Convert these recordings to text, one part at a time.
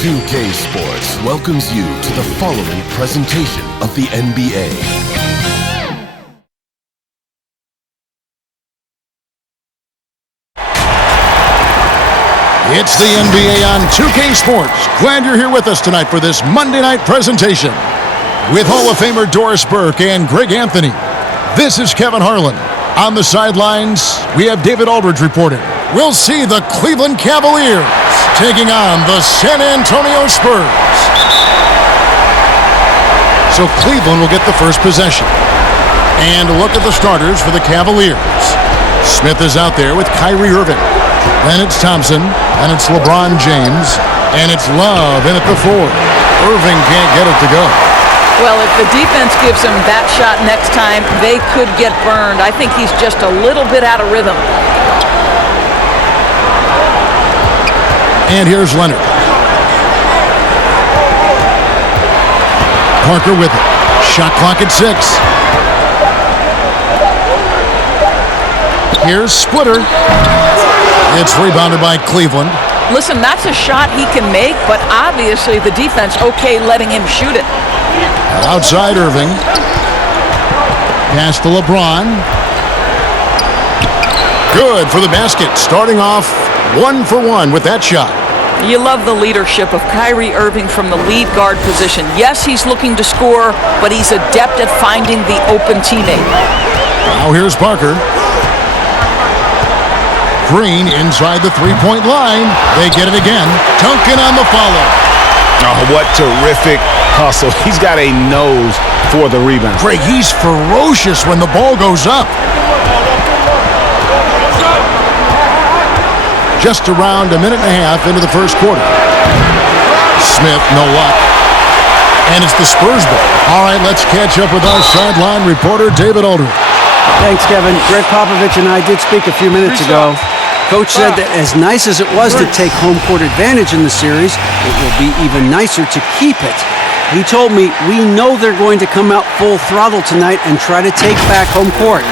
2K Sports welcomes you to the following presentation of the NBA. It's the NBA on 2K Sports. Glad you're here with us tonight for this Monday night presentation. With Hall of Famer Doris Burke and Greg Anthony, this is Kevin Harlan. On the sidelines, we have David Aldridge reporting. We'll see the Cleveland Cavaliers taking on the San Antonio Spurs. So Cleveland will get the first possession. And a look at the starters for the Cavaliers. Smith is out there with Kyrie Irving. Then it's Thompson, and it's LeBron James, and it's Love in at the 4. Irving can't get it to go. Well, if the defense gives him that shot next time, they could get burned. I think he's just a little bit out of rhythm. And here's Leonard. Parker with it. Shot clock at 6. Here's Splitter. It's rebounded by Cleveland. Listen, that's a shot he can make, but obviously the defense okay letting him shoot it. Outside Irving. Pass to LeBron. Good for the basket. Starting off 1 for 1 with that shot. You love the leadership of Kyrie Irving from the lead guard position. Yes, he's looking to score, but he's adept at finding the open teammate. Now here's Parker. Green inside the three-point line. They get it again. Duncan on the follow. Oh, what terrific hustle. He's got a nose for the rebound. Greg, he's ferocious when the ball goes up. Just around a minute and a half into the first quarter. Smith, no luck. And it's the Spurs ball. All right, let's catch up with our sideline reporter, David Aldridge. Thanks, Kevin. Greg Popovich and I did speak a few minutes ago. Coach said that as nice as it was to take home court advantage in the series, it will be even nicer to keep it. He told me, we know they're going to come out full throttle tonight and try to take back home court.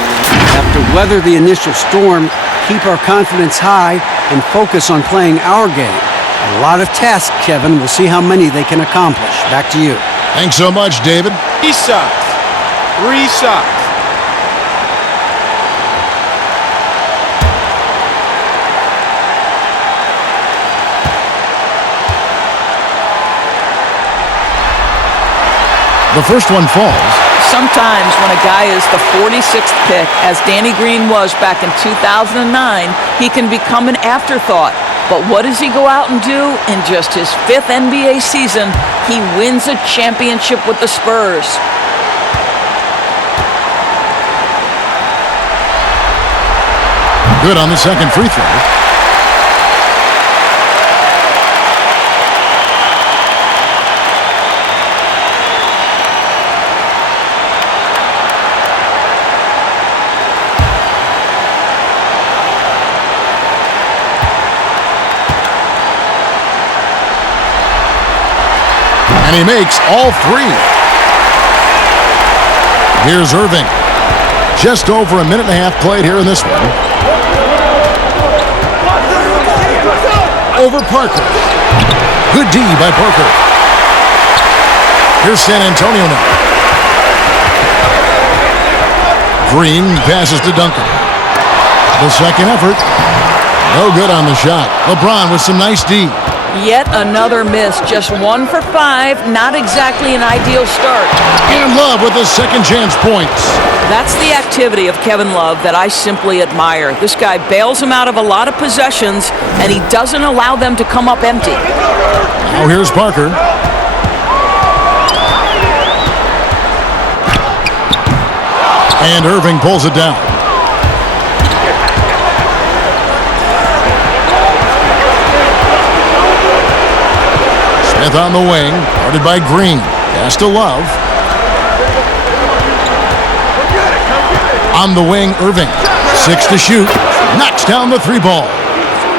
Have to weather the initial storm, keep our confidence high, and focus on playing our game. A lot of tasks, Kevin. We'll see how many they can accomplish. Back to you. Thanks so much, David. 3 shots. 3 shots. The first one falls. Sometimes when a guy is the 46th pick, as Danny Green was back in 2009, he can become an afterthought. But what does he go out and do? In just his 5th NBA season, he wins a championship with the Spurs. Good on the second free throw. And he makes all 3. Here's Irving. Just over a minute and a half played here in this one. Over Parker. Good D by Parker. Here's San Antonio now. Green passes to Duncan. The second effort. No good on the shot. LeBron with some nice D. Yet another miss, just 1 for 5, not exactly an ideal start. And Love with his second chance points. That's the activity of Kevin Love that I simply admire. This guy bails him out of a lot of possessions, and he doesn't allow them to come up empty. Now here's Parker. And Irving pulls it down. Smith on the wing, guarded by Green. Pass to Love. On the wing, Irving. 6 to shoot. Knocks down the 3 ball.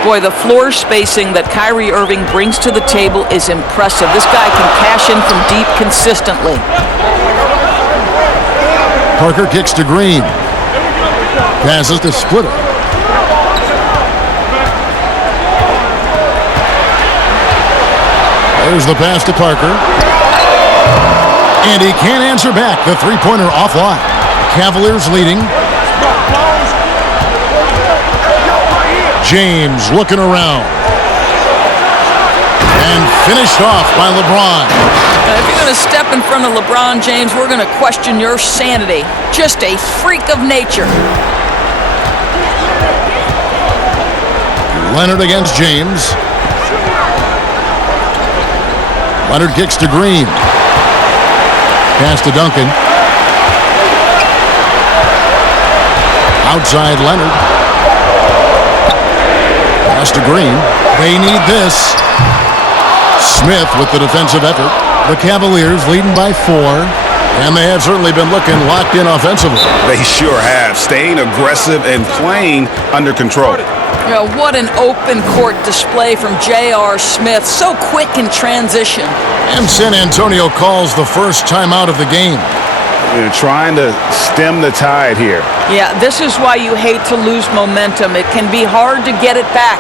Boy, the floor spacing that Kyrie Irving brings to the table is impressive. This guy can cash in from deep consistently. Parker kicks to Green. Passes to Splitter. There's the pass to Parker. And he can't answer back. The three-pointer offline. Cavaliers leading. James looking around. And finished off by LeBron. If you're going to step in front of LeBron James, we're going to question your sanity. Just a freak of nature. Leonard against James. Leonard kicks to Green. Pass to Duncan. Outside Leonard. Pass to Green. They need this. Smith with the defensive effort. The Cavaliers leading by 4. And they have certainly been looking locked in offensively. They sure have. Staying aggressive and playing under control. You know, what an open court display from J.R. Smith. So quick in transition. And San Antonio calls the first timeout of the game. They're trying to stem the tide here. Yeah, this is why you hate to lose momentum. It can be hard to get it back.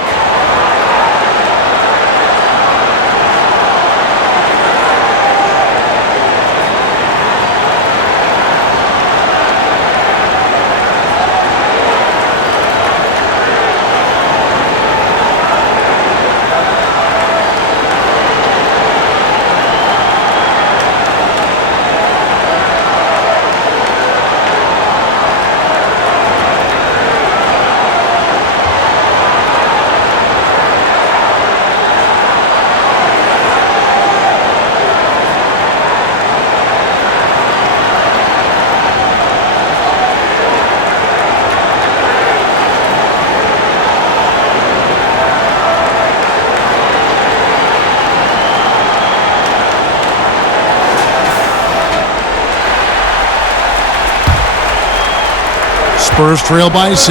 Spurs trail by 6.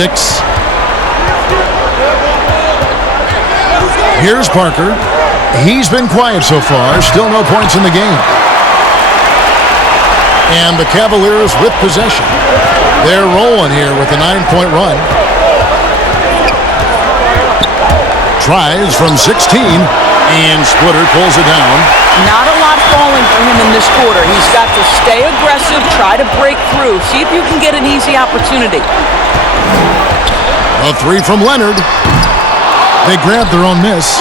Here's Parker. He's been quiet so far. Still no points in the game. And the Cavaliers with possession. They're rolling here with a 9-point run. Tries from 16. And Splitter pulls it down. Not a lot falling for him in this quarter. He's got to stay aggressive, try to break through. See if you can get an easy opportunity. A 3 from Leonard. They grab their own miss.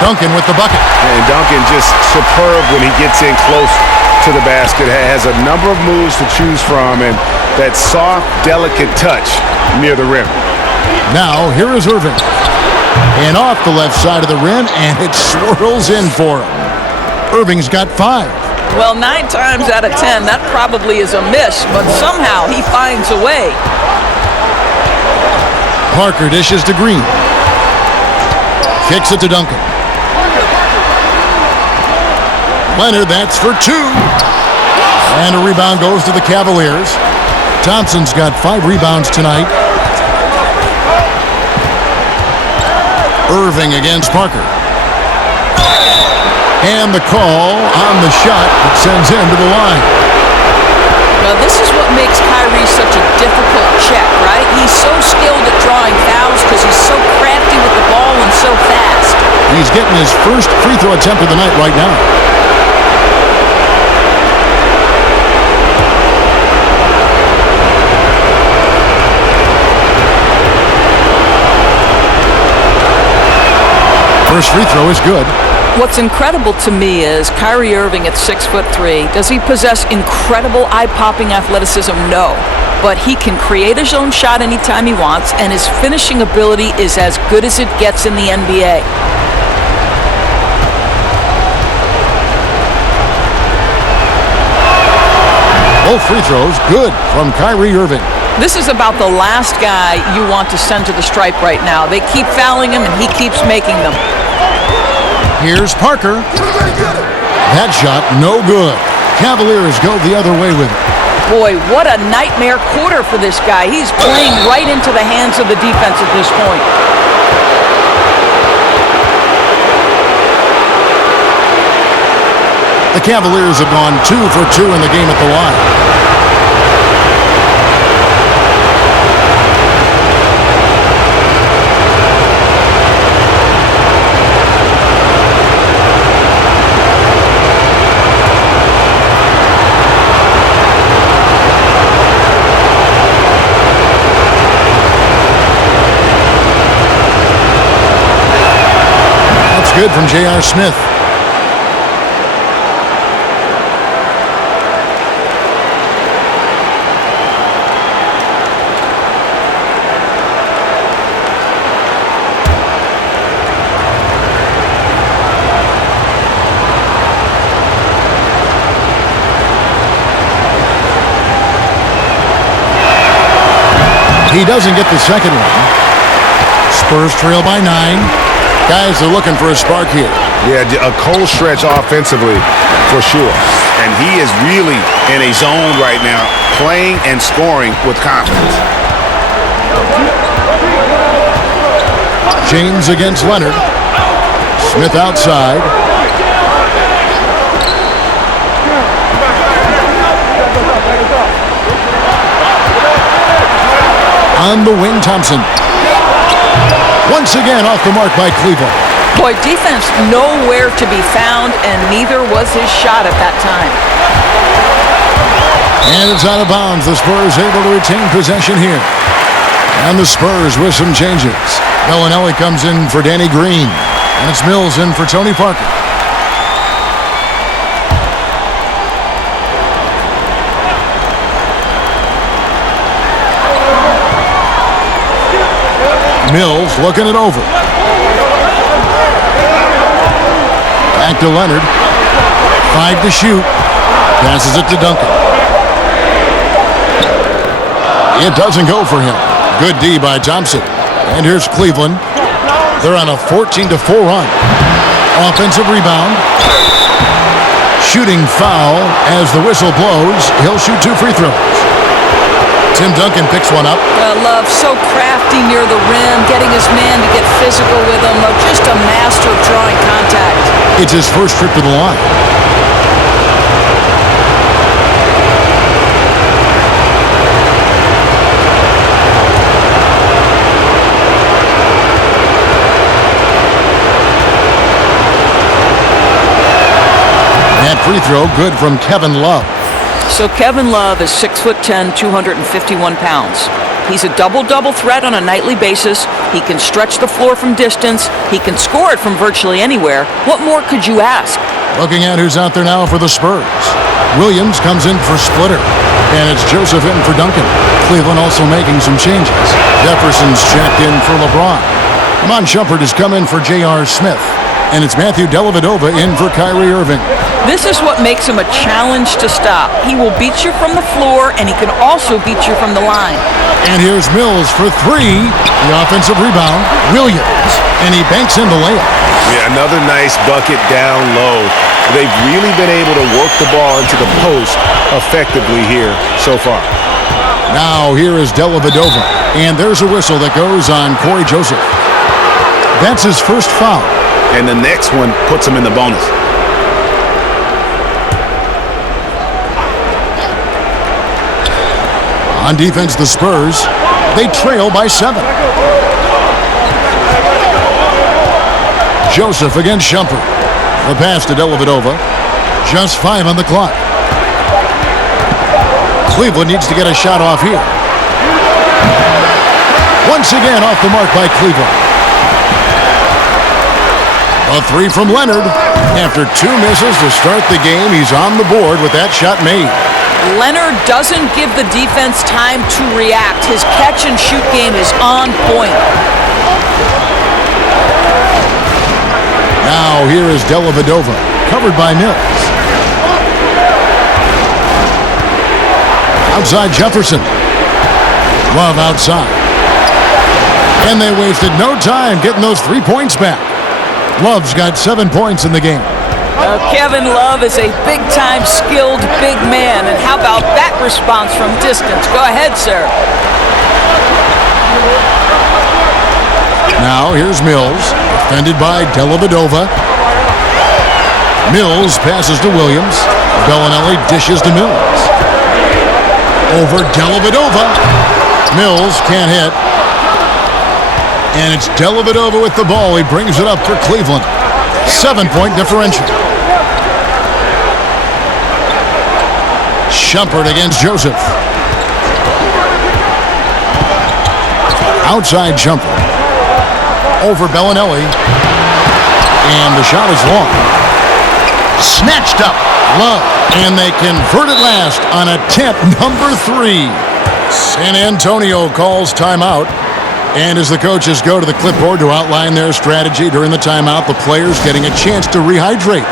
Duncan with the bucket. And Duncan just superb when he gets in close to the basket. Has a number of moves to choose from, and that soft, delicate touch near the rim. Now, here is Irving. And off the left side of the rim, and it swirls in for him. Irving's got 5. Well, 9 times out of 10, that probably is a miss, but somehow he finds a way. Parker dishes to Green. Kicks it to Duncan. Leonard, that's for 2. And a rebound goes to the Cavaliers. Thompson's got 5 rebounds tonight. Irving against Parker. And the call on the shot that sends him to the line. Now, this is what makes Kyrie such a difficult check, right? He's so skilled at drawing fouls because he's so crafty with the ball and so fast. He's getting his first free throw attempt of the night right now. First free throw is good. What's incredible to me is Kyrie Irving at 6'3". Does he possess incredible eye-popping athleticism? No. But he can create his own shot anytime he wants, and his finishing ability is as good as it gets in the NBA. Both free throws good from Kyrie Irving. This is about the last guy you want to send to the stripe right now. They keep fouling him, and he keeps making them. Here's Parker. That shot, no good. Cavaliers go the other way with it. Boy, what a nightmare quarter for this guy. He's playing right into the hands of the defense at this point. The Cavaliers have gone 2 for 2 in the game at the line. good from J.R. Smith. He doesn't get the second one. Spurs trail by 9. Guys are looking for a spark here. Yeah, a cold stretch offensively for sure. And he is really in a zone right now, playing and scoring with confidence. James against Leonard. Smith outside. On the wing, Thompson. Once again off the mark by Cleveland. Boy, defense nowhere to be found, and neither was his shot at that time. And it's out of bounds. The Spurs able to retain possession here. And the Spurs with some changes. Bellinelli comes in for Danny Green. And it's Mills in for Tony Parker. Mills looking it over. Back to Leonard. 5 to shoot. Passes it to Duncan. It doesn't go for him. Good D by Thompson. And here's Cleveland. They're on a 14-4 run. Offensive rebound. Shooting foul as the whistle blows. He'll shoot 2 free throws. Tim Duncan picks one up. Love so crafty near the rim, getting his man to get physical with him. Just a master of drawing contact. It's his first trip to the line. That free throw good from Kevin Love. So Kevin Love is 6'10", 251 pounds. He's a double-double threat on a nightly basis. He can stretch the floor from distance. He can score it from virtually anywhere. What more could you ask? Looking at who's out there now for the Spurs. Williams comes in for Splitter. And it's Joseph in for Duncan. Cleveland also making some changes. Jefferson's checked in for LeBron. Amon Shumpert has come in for J.R. Smith. And it's Matthew Dellavedova in for Kyrie Irving. This is what makes him a challenge to stop. He will beat you from the floor, and he can also beat you from the line. And here's Mills for 3. The offensive rebound, Williams. And he banks in the layup. Yeah, another nice bucket down low. They've really been able to work the ball into the post effectively here so far. Now here is Dellavedova. And there's a whistle that goes on Corey Joseph. That's his first foul. And the next one puts him in the bonus. On defense, the Spurs, they trail by 7. Joseph against Shumpert. The pass to Dellavedova. Just 5 on the clock. Cleveland needs to get a shot off here. Once again off the mark by Cleveland. A 3 from Leonard. After 2 misses to start the game, he's on the board with that shot made. Leonard doesn't give the defense time to react. His catch-and-shoot game is on point. Now here is Dellavedova, covered by Mills. Outside Jefferson. Love outside. And they wasted no time getting those 3 points back. Love's got 7 points in the game. Kevin Love is a big-time skilled big man. And how about that response from distance? Go ahead, sir. Now here's Mills, defended by Dellavedova. Mills passes to Williams. Bellinelli dishes to Mills. Over Dellavedova. Mills can't hit. And it's Dellavedova with the ball. He brings it up for Cleveland. 7-point differential. Shumpert against Joseph. Outside Shumpert. Over Bellinelli. And the shot is long. Snatched up. Love. And they convert it last on attempt number 3. San Antonio calls timeout. And as the coaches go to the clipboard to outline their strategy during the timeout, the players getting a chance to rehydrate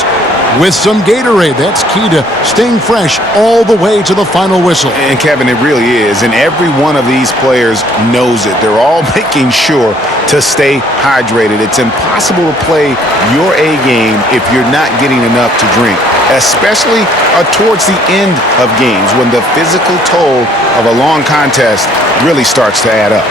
with some Gatorade. That's key to staying fresh all the way to the final whistle. And, Kevin, it really is. And every one of these players knows it. They're all making sure to stay hydrated. It's impossible to play your A game if you're not getting enough to drink, especially towards the end of games when the physical toll of a long contest really starts to add up.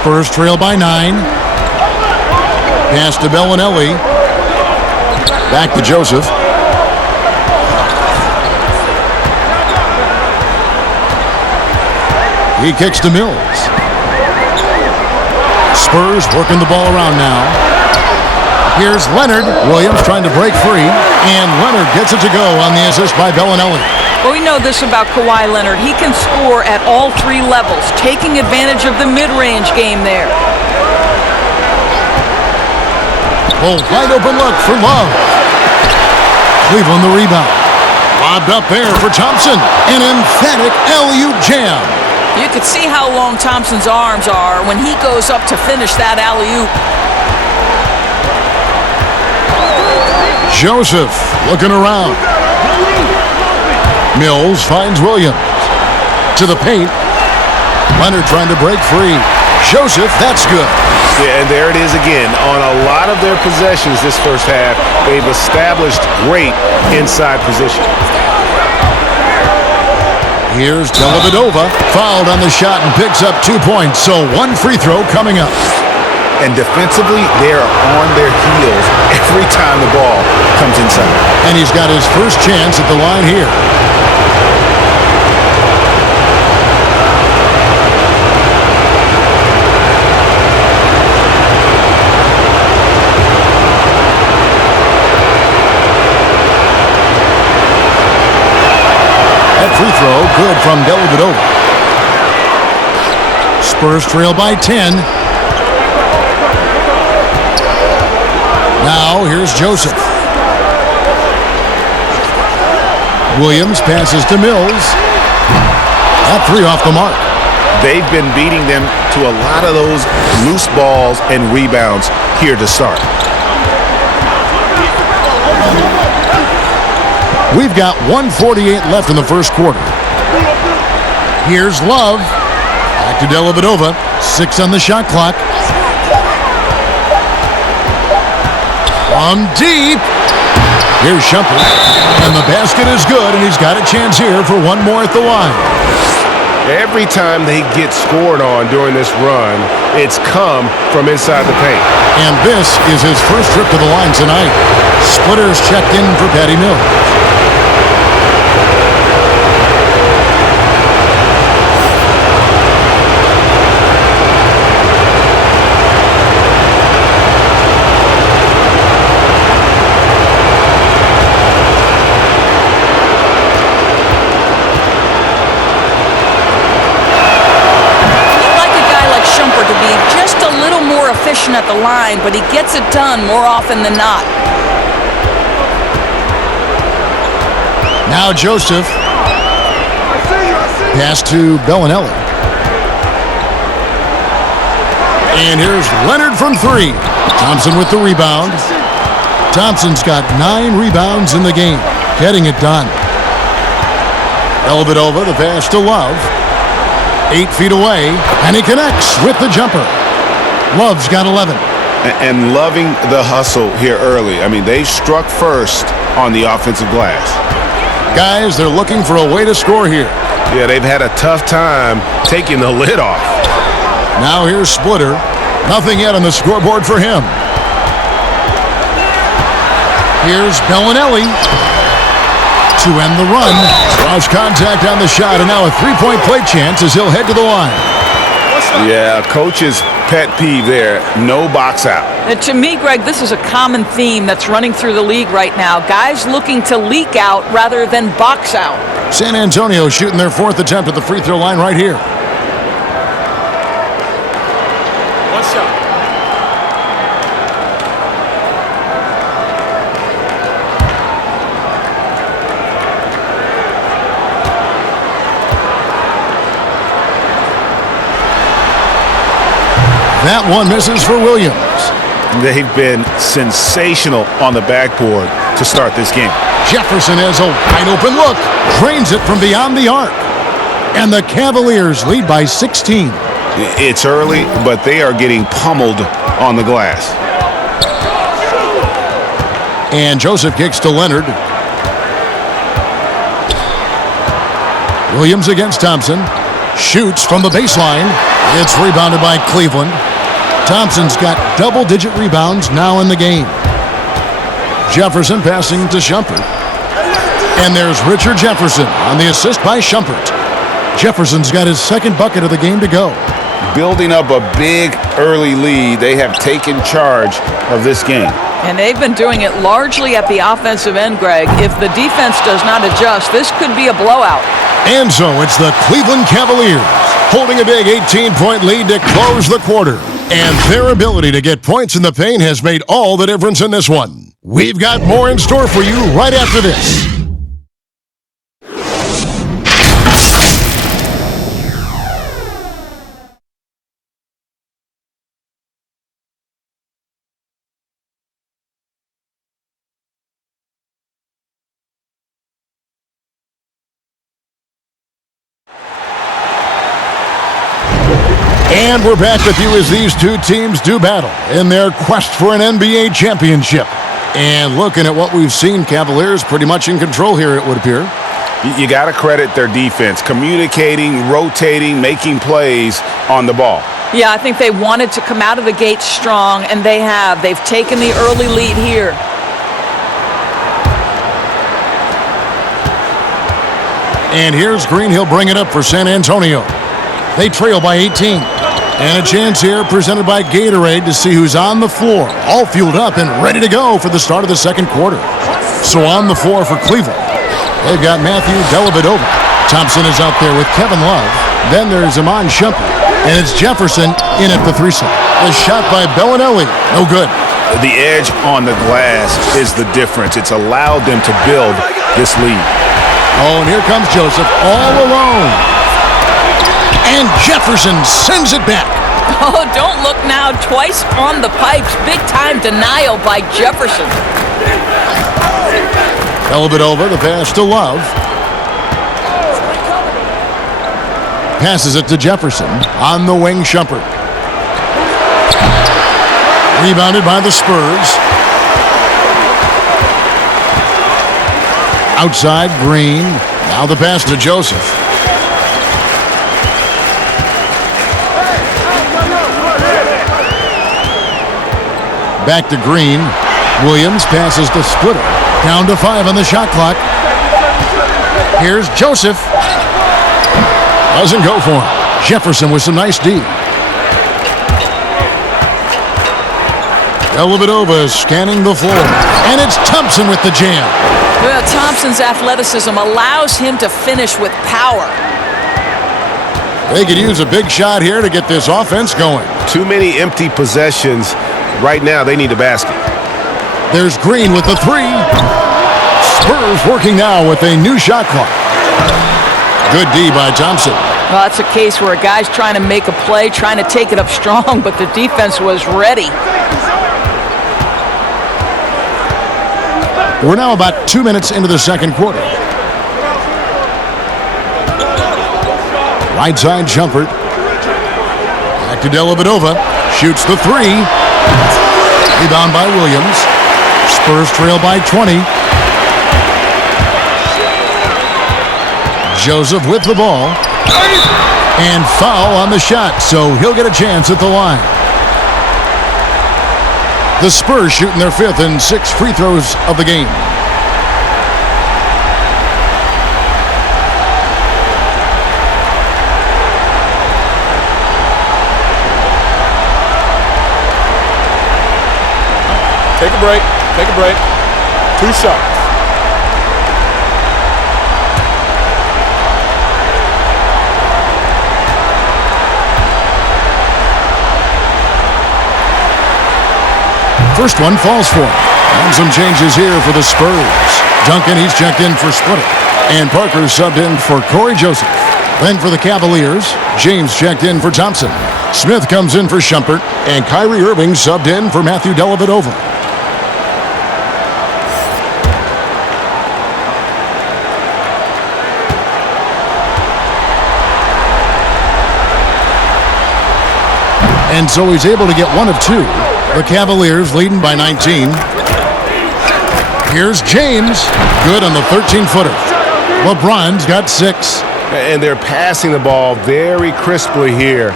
Spurs trail by 9. Pass to Bellinelli. Back to Joseph. He kicks to Mills. Spurs working the ball around now. Here's Leonard. Williams trying to break free. And Leonard gets it to go on the assist by Bellinelli. Well, we know this about Kawhi Leonard. He can score at all 3 levels, taking advantage of the mid-range game there. Oh, wide open look for Love. Cleveland the rebound. Lobbed up there for Thompson. An emphatic alley-oop jam. You could see how long Thompson's arms are when he goes up to finish that alley-oop. Joseph looking around. Mills finds Williams. To the paint. Leonard trying to break free. Joseph, that's good. Yeah, and there it is again. On a lot of their possessions this first half, they've established great inside position. Here's Dellavedova. Fouled on the shot and picks up 2 points. So 1 free throw coming up. And defensively, they're on their heels every time the ball comes inside. And he's got his first chance at the line here. That free throw good from Dellavedova. Spurs trail by 10. Now, here's Joseph. Williams passes to Mills. That 3 off the mark. They've been beating them to a lot of those loose balls and rebounds here to start. We've got 1:48 left in the first quarter. Here's Love. Back to Dellavedova. 6 on the shot clock. From deep. Here's Shumpert. And the basket is good, and he's got a chance here for 1 more at the line. Every time they get scored on during this run, it's come from inside the paint. And this is his first trip to the line tonight. Splitters checked in for Patty Mills. At the line, but he gets it done more often than not. Now Joseph. Pass to Bellinelli. And here's Leonard from 3. Thompson with the rebound. Thompson's got 9 rebounds in the game, getting it done. Dellavedova, the pass to Love. 8 feet away, and he connects with the jumper. Love's got 11. And loving the hustle here early. I mean, they struck first on the offensive glass. Guys, they're looking for a way to score here. Yeah, they've had a tough time taking the lid off. Now here's Splitter. Nothing yet on the scoreboard for him. Here's Bellinelli to end the run. Lost contact on the shot, and now a three-point play chance as he'll head to the line. Yeah, coach's pet peeve there. No box out. And to me, Greg, this is a common theme that's running through the league right now. Guys looking to leak out rather than box out. San Antonio shooting their fourth attempt at the free throw line right here. One shot. That one misses for Williams. They've been sensational on the backboard to start this game. Jefferson has a wide open look. Drains it from beyond the arc. And the Cavaliers lead by 16. It's early, but they are getting pummeled on the glass. And Joseph kicks to Leonard. Williams against Thompson. Shoots from the baseline. It's rebounded by Cleveland. Thompson's got double-digit rebounds now in the game. Jefferson passing to Shumpert. And there's Richard Jefferson on the assist by Shumpert. Jefferson's got his second bucket of the game to go. Building up a big early lead, they have taken charge of this game. And they've been doing it largely at the offensive end, Greg. If the defense does not adjust, this could be a blowout. And so it's the Cleveland Cavaliers holding a big 18-point lead to close the quarter. And their ability to get points in the paint has made all the difference in this one. We've got more in store for you right after this. And we're back with you as these two teams do battle in their quest for an NBA championship. And looking at what we've seen, Cavaliers pretty much in control here, it would appear. You got to credit their defense, communicating, rotating, making plays on the ball. Yeah, I think they wanted to come out of the gate strong, and they have. They've taken the early lead here. And here's Green. He'll bring it up for San Antonio. They trail by 18. And a chance here presented by Gatorade to see who's on the floor, all fueled up and ready to go for the start of the second quarter. So on the floor for Cleveland, they've got Matthew Dellavedova. Thompson is out there with Kevin Love. Then there's Iman Shumpert. And it's Jefferson in at the three side. A shot by Bellinelli. No good. The edge on the glass is the difference. It's allowed them to build this lead. Oh, and here comes Joseph all alone. And Jefferson sends it back. Oh, don't look now. Twice on the pipes. Big-time denial by Jefferson. Dellavedova, the pass to Love. Passes it to Jefferson. On the wing, Shumpert. Rebounded by the Spurs. Outside, Green. Now the pass to Joseph. Back to Green. Williams passes to Splitter. Down to 5 on the shot clock. Here's Joseph. Doesn't go for him. Jefferson with some nice D. Dellavedova is scanning the floor. And it's Thompson with the jam. Well, Thompson's athleticism allows him to finish with power. They could use a big shot here to get this offense going. Too many empty possessions. Right now, they need a basket. There's Green with the three. Spurs working now with a new shot clock. Good D by Thompson. Well, that's a case where a guy's trying to make a play, trying to take it up strong, but the defense was ready. We're now about 2 minutes into the second quarter. Right side, Shumpert. Back to Dellavedova. Shoots the three. Rebound by Williams. Spurs trail by 20. Joseph with the ball. And foul on the shot, so he'll get a chance at the line. The Spurs shooting their 5th and 6th free throws of the game. Take a break. Take a break. 2 shots. First one falls for him. And some changes here for the Spurs. Duncan, he's checked in for Splitter. And Parker subbed in for Corey Joseph. Then for the Cavaliers, James checked in for Thompson. Smith comes in for Shumpert. And Kyrie Irving subbed in for Matthew Dellavedova. And so he's able to get 1 of 2. The Cavaliers leading by 19. Here's James. Good on the 13-footer. LeBron's got 6. And they're passing the ball very crisply here.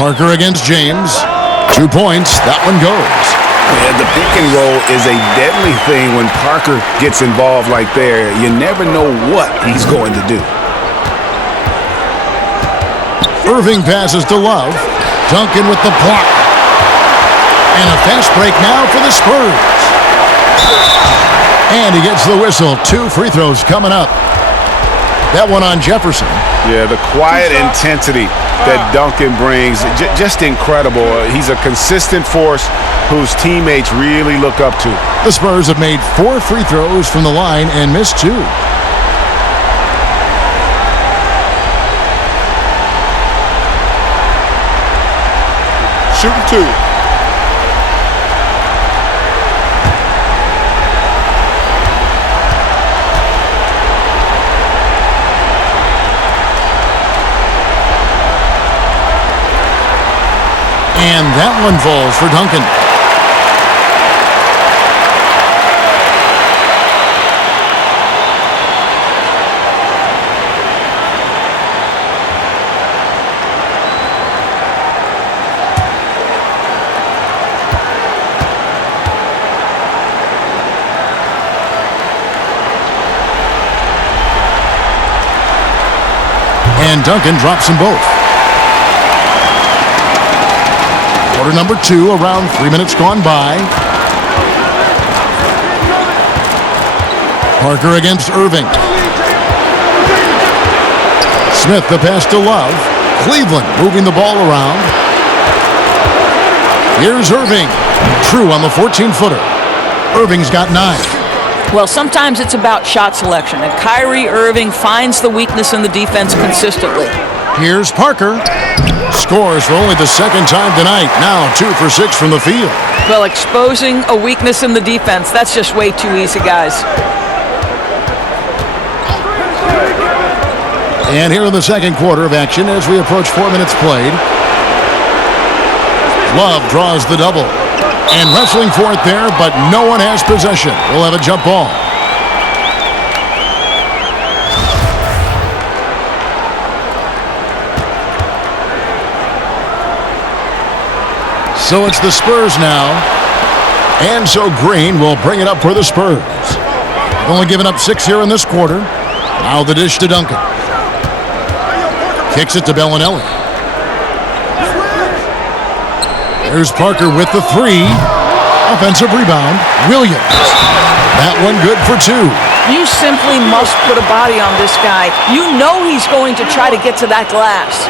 Parker against James. 2 points. That one goes. Yeah, the pick and roll is a deadly thing when Parker gets involved like there. You never know what he's going to do. Irving passes to Love. Duncan with the block. And a fast break now for the Spurs. And he gets the whistle. 2 free throws coming up. That one on Jefferson. Yeah, the quiet intensity that Duncan brings, just incredible. He's a consistent force whose teammates really look up to. The Spurs have made 4 free throws from the line and missed 2. Shooting 2. And that one falls for Duncan. And Duncan drops them both. Quarter number 2, around 3 minutes gone by. Parker against Irving. Smith the pass to Love. Cleveland moving the ball around. Here's Irving. True on the 14-footer. Irving's got 9. Well, sometimes it's about shot selection, and Kyrie Irving finds the weakness in the defense consistently. Here's Parker. Scores for only the 2nd time tonight. Now 2 for 6 from the field. Well, exposing a weakness in the defense, that's just way too easy, guys. And here in the 2nd quarter of action as we approach 4 minutes played. Love draws the double. And wrestling for it there, but no one has possession. We'll have a jump ball. So it's the Spurs now. And so Green will bring it up for the Spurs. They've only given up 6 here in this quarter. Now the dish to Duncan. Kicks it to Bellinelli. There's Parker with the 3. Offensive rebound. Williams. That one good for 2. You simply must put a body on this guy. You know he's going to try to get to that glass.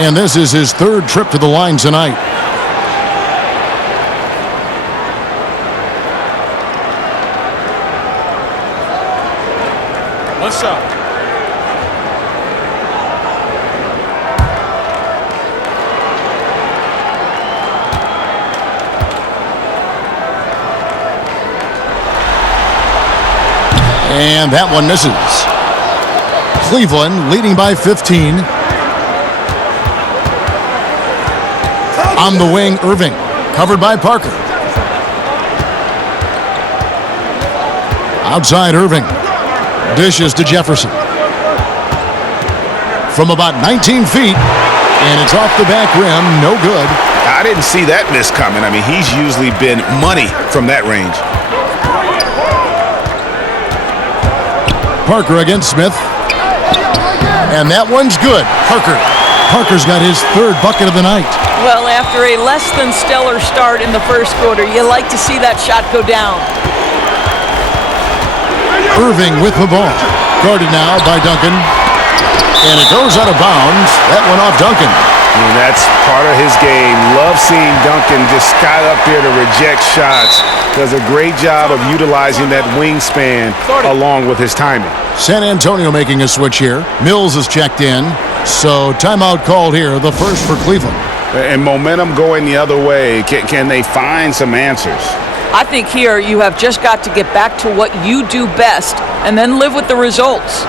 And this is his 3rd trip to the line tonight. One shot. And that one misses. Cleveland leading by 15. On the wing, Irving. Covered by Parker. Outside Irving. Dishes to Jefferson. From about 19 feet, and it's off the back rim, no good. I didn't see that miss coming. I mean, he's usually been money from that range. Parker against Smith. And that one's good. Parker's got his third bucket of the night. Well, after a less than stellar start in the first quarter, you like to see that shot go down. Irving with the ball. Guarded now by Duncan. And it goes out of bounds. That one off Duncan. And that's part of his game. Love seeing Duncan just sky up there to reject shots. Does a great job of utilizing that wingspan along with his timing. San Antonio making a switch here. Mills is checked in. So timeout called here, the first for Cleveland. And momentum going the other way. Can they find some answers? I think here you have just got to get back to what you do best and then live with the results.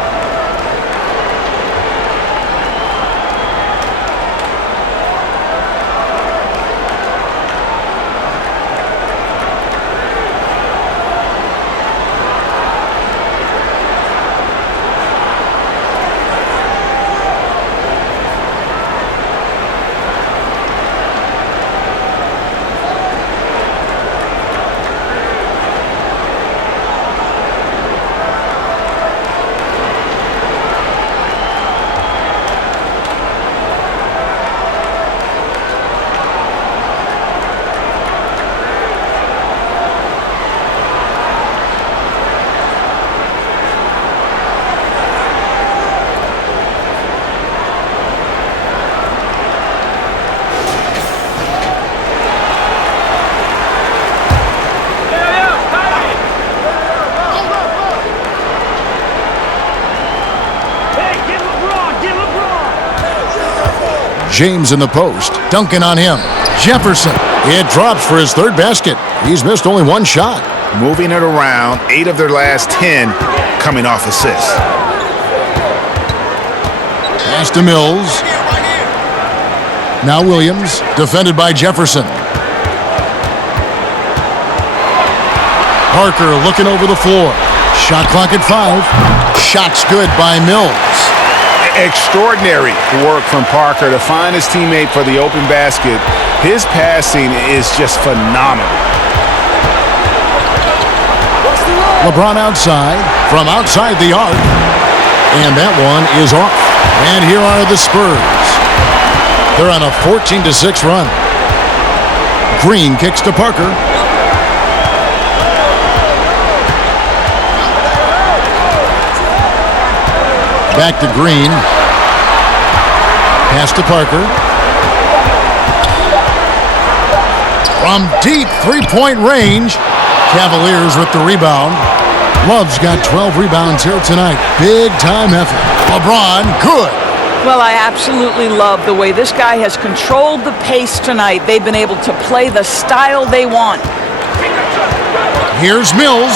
James in the post. Duncan on him. Jefferson. It drops for his third basket. He's missed only one shot. Moving it around. 8 of their last 10 coming off assists. Pass to Mills. Now Williams. Defended by Jefferson. Parker looking over the floor. Shot clock at 5. Shot's good by Mills. Extraordinary work from Parker to find his teammate for the open basket. His passing is just phenomenal. LeBron outside, from outside the arc. And that one is off. And here are the Spurs. They're on a 14-6 run. Green kicks to Parker. Back to Green. Pass to Parker. From deep three-point range. Cavaliers with the rebound. Love's got 12 rebounds here tonight. Big-time effort. LeBron, good. Well, I absolutely love the way this guy has controlled the pace tonight. They've been able to play the style they want. Here's Mills.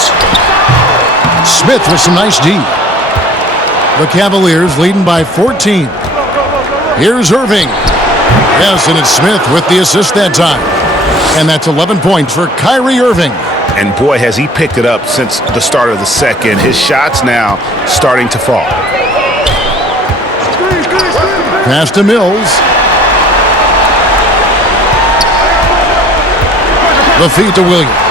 Smith with some nice D. The Cavaliers leading by 14. Here's Irving. Yes, and it's Smith with the assist that time. And that's 11 points for Kyrie Irving. And boy, has he picked it up since the start of the second. His shots now starting to fall. Pass to Mills. The feed to Williams.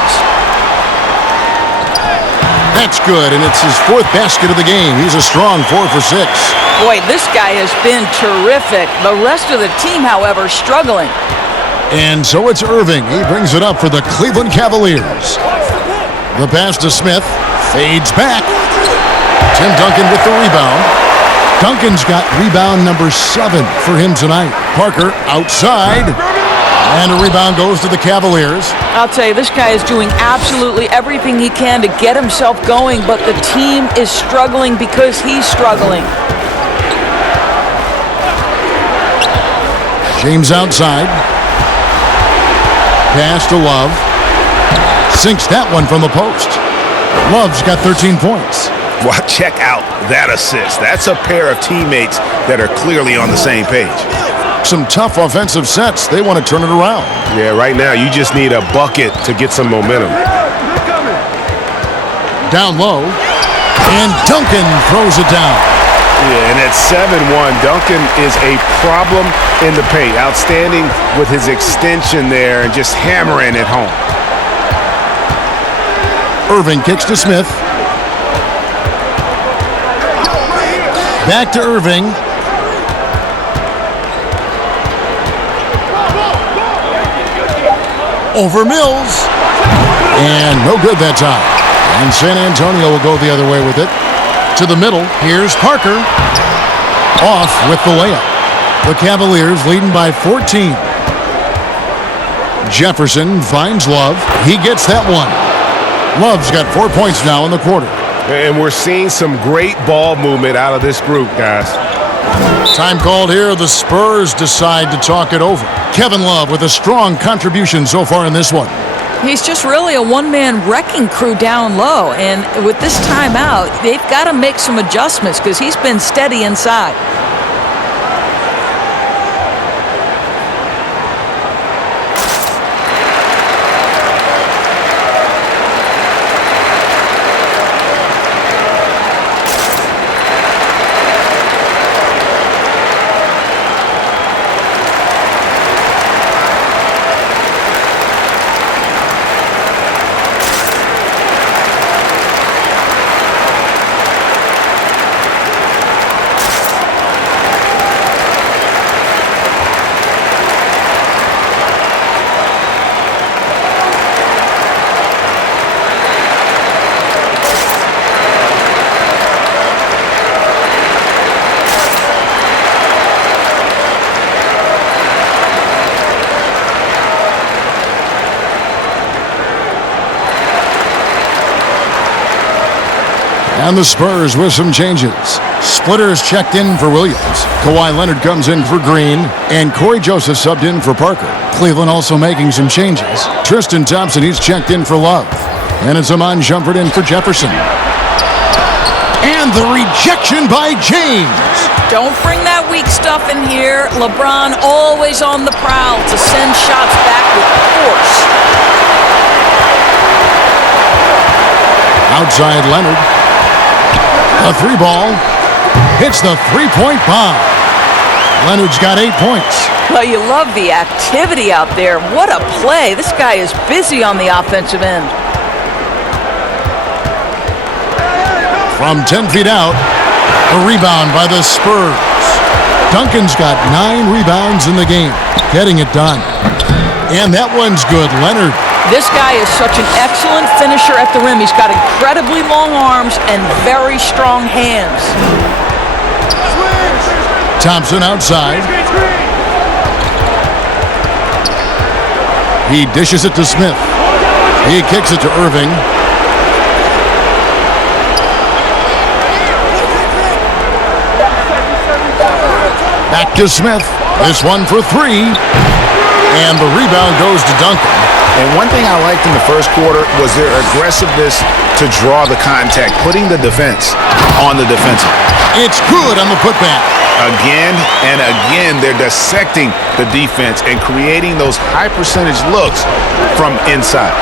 That's good, and it's his fourth basket of the game. He's a strong 4 for 6. Boy, this guy has been terrific. The rest of the team, however, struggling. And so it's Irving. He brings it up for the Cleveland Cavaliers. The pass to Smith. Fades back. Tim Duncan with the rebound. Duncan's got rebound number 7 for him tonight. Parker outside. And a rebound goes to the Cavaliers. I'll tell you, this guy is doing absolutely everything he can to get himself going, but the team is struggling because he's struggling. James outside. Pass to Love. Sinks that one from the post. Love's got 13 points. Well, check out that assist. That's a pair of teammates that are clearly on the same page. Some tough offensive sets. They want to turn it around. Yeah, right now you just need a bucket to get some momentum. Down low. And Duncan throws it down. Yeah, and at 7-1, Duncan is a problem in the paint. Outstanding with his extension there and just hammering it home. Irving kicks to Smith. Back to Irving. Over Mills. And no good that time. And San Antonio will go the other way with it. To the middle. Here's Parker. Off with the layup. The Cavaliers leading by 14. Jefferson finds Love. He gets that one. Love's got 4 points now in the quarter. And we're seeing some great ball movement out of this group, guys. Time called here. The Spurs decide to talk it over. Kevin Love with a strong contribution so far in this one. He's just really a one-man wrecking crew down low. And with this timeout, they've got to make some adjustments because he's been steady inside. And the Spurs with some changes. Splitters checked in for Williams. Kawhi Leonard comes in for Green. And Corey Joseph subbed in for Parker. Cleveland also making some changes. Tristan Thompson, he's checked in for Love. And it's Iman Shumpert in for Jefferson. And the rejection by James. Don't bring that weak stuff in here. LeBron always on the prowl to send shots back with force. Outside Leonard. A three ball. Hits the three-point bomb. Leonard's got 8 points. Well, you love the activity out there. What a play. This guy is busy on the offensive end. From 10 feet out, a rebound by the Spurs. Duncan's got 9 rebounds in the game, getting it done. And that one's good. Leonard. This guy is such an excellent finisher at the rim. He's got incredibly long arms and very strong hands. Thompson outside. He dishes it to Smith. He kicks it to Irving. Back to Smith. This one for 3. And the rebound goes to Duncan. And one thing I liked in the first quarter was their aggressiveness to draw the contact, putting the defense on the defensive. It's good on the putback. Again and again, they're dissecting the defense and creating those high percentage looks from inside.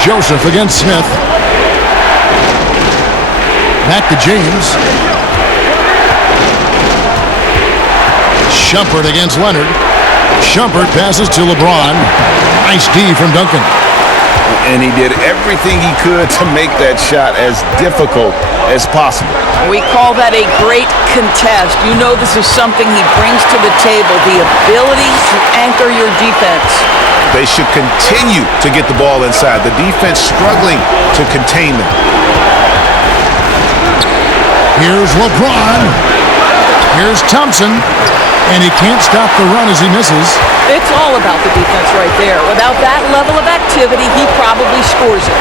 Joseph against Smith. Back to James. Shumpert against Leonard. Shumpert passes to LeBron. Nice D from Duncan. And he did everything he could to make that shot as difficult as possible. We call that a great contest. You know this is something he brings to the table, the ability to anchor your defense. They should continue to get the ball inside. The defense struggling to contain them. Here's LeBron. Here's Thompson. And he can't stop the run as he misses. It's all about the defense right there. Without that level of activity, he probably scores it.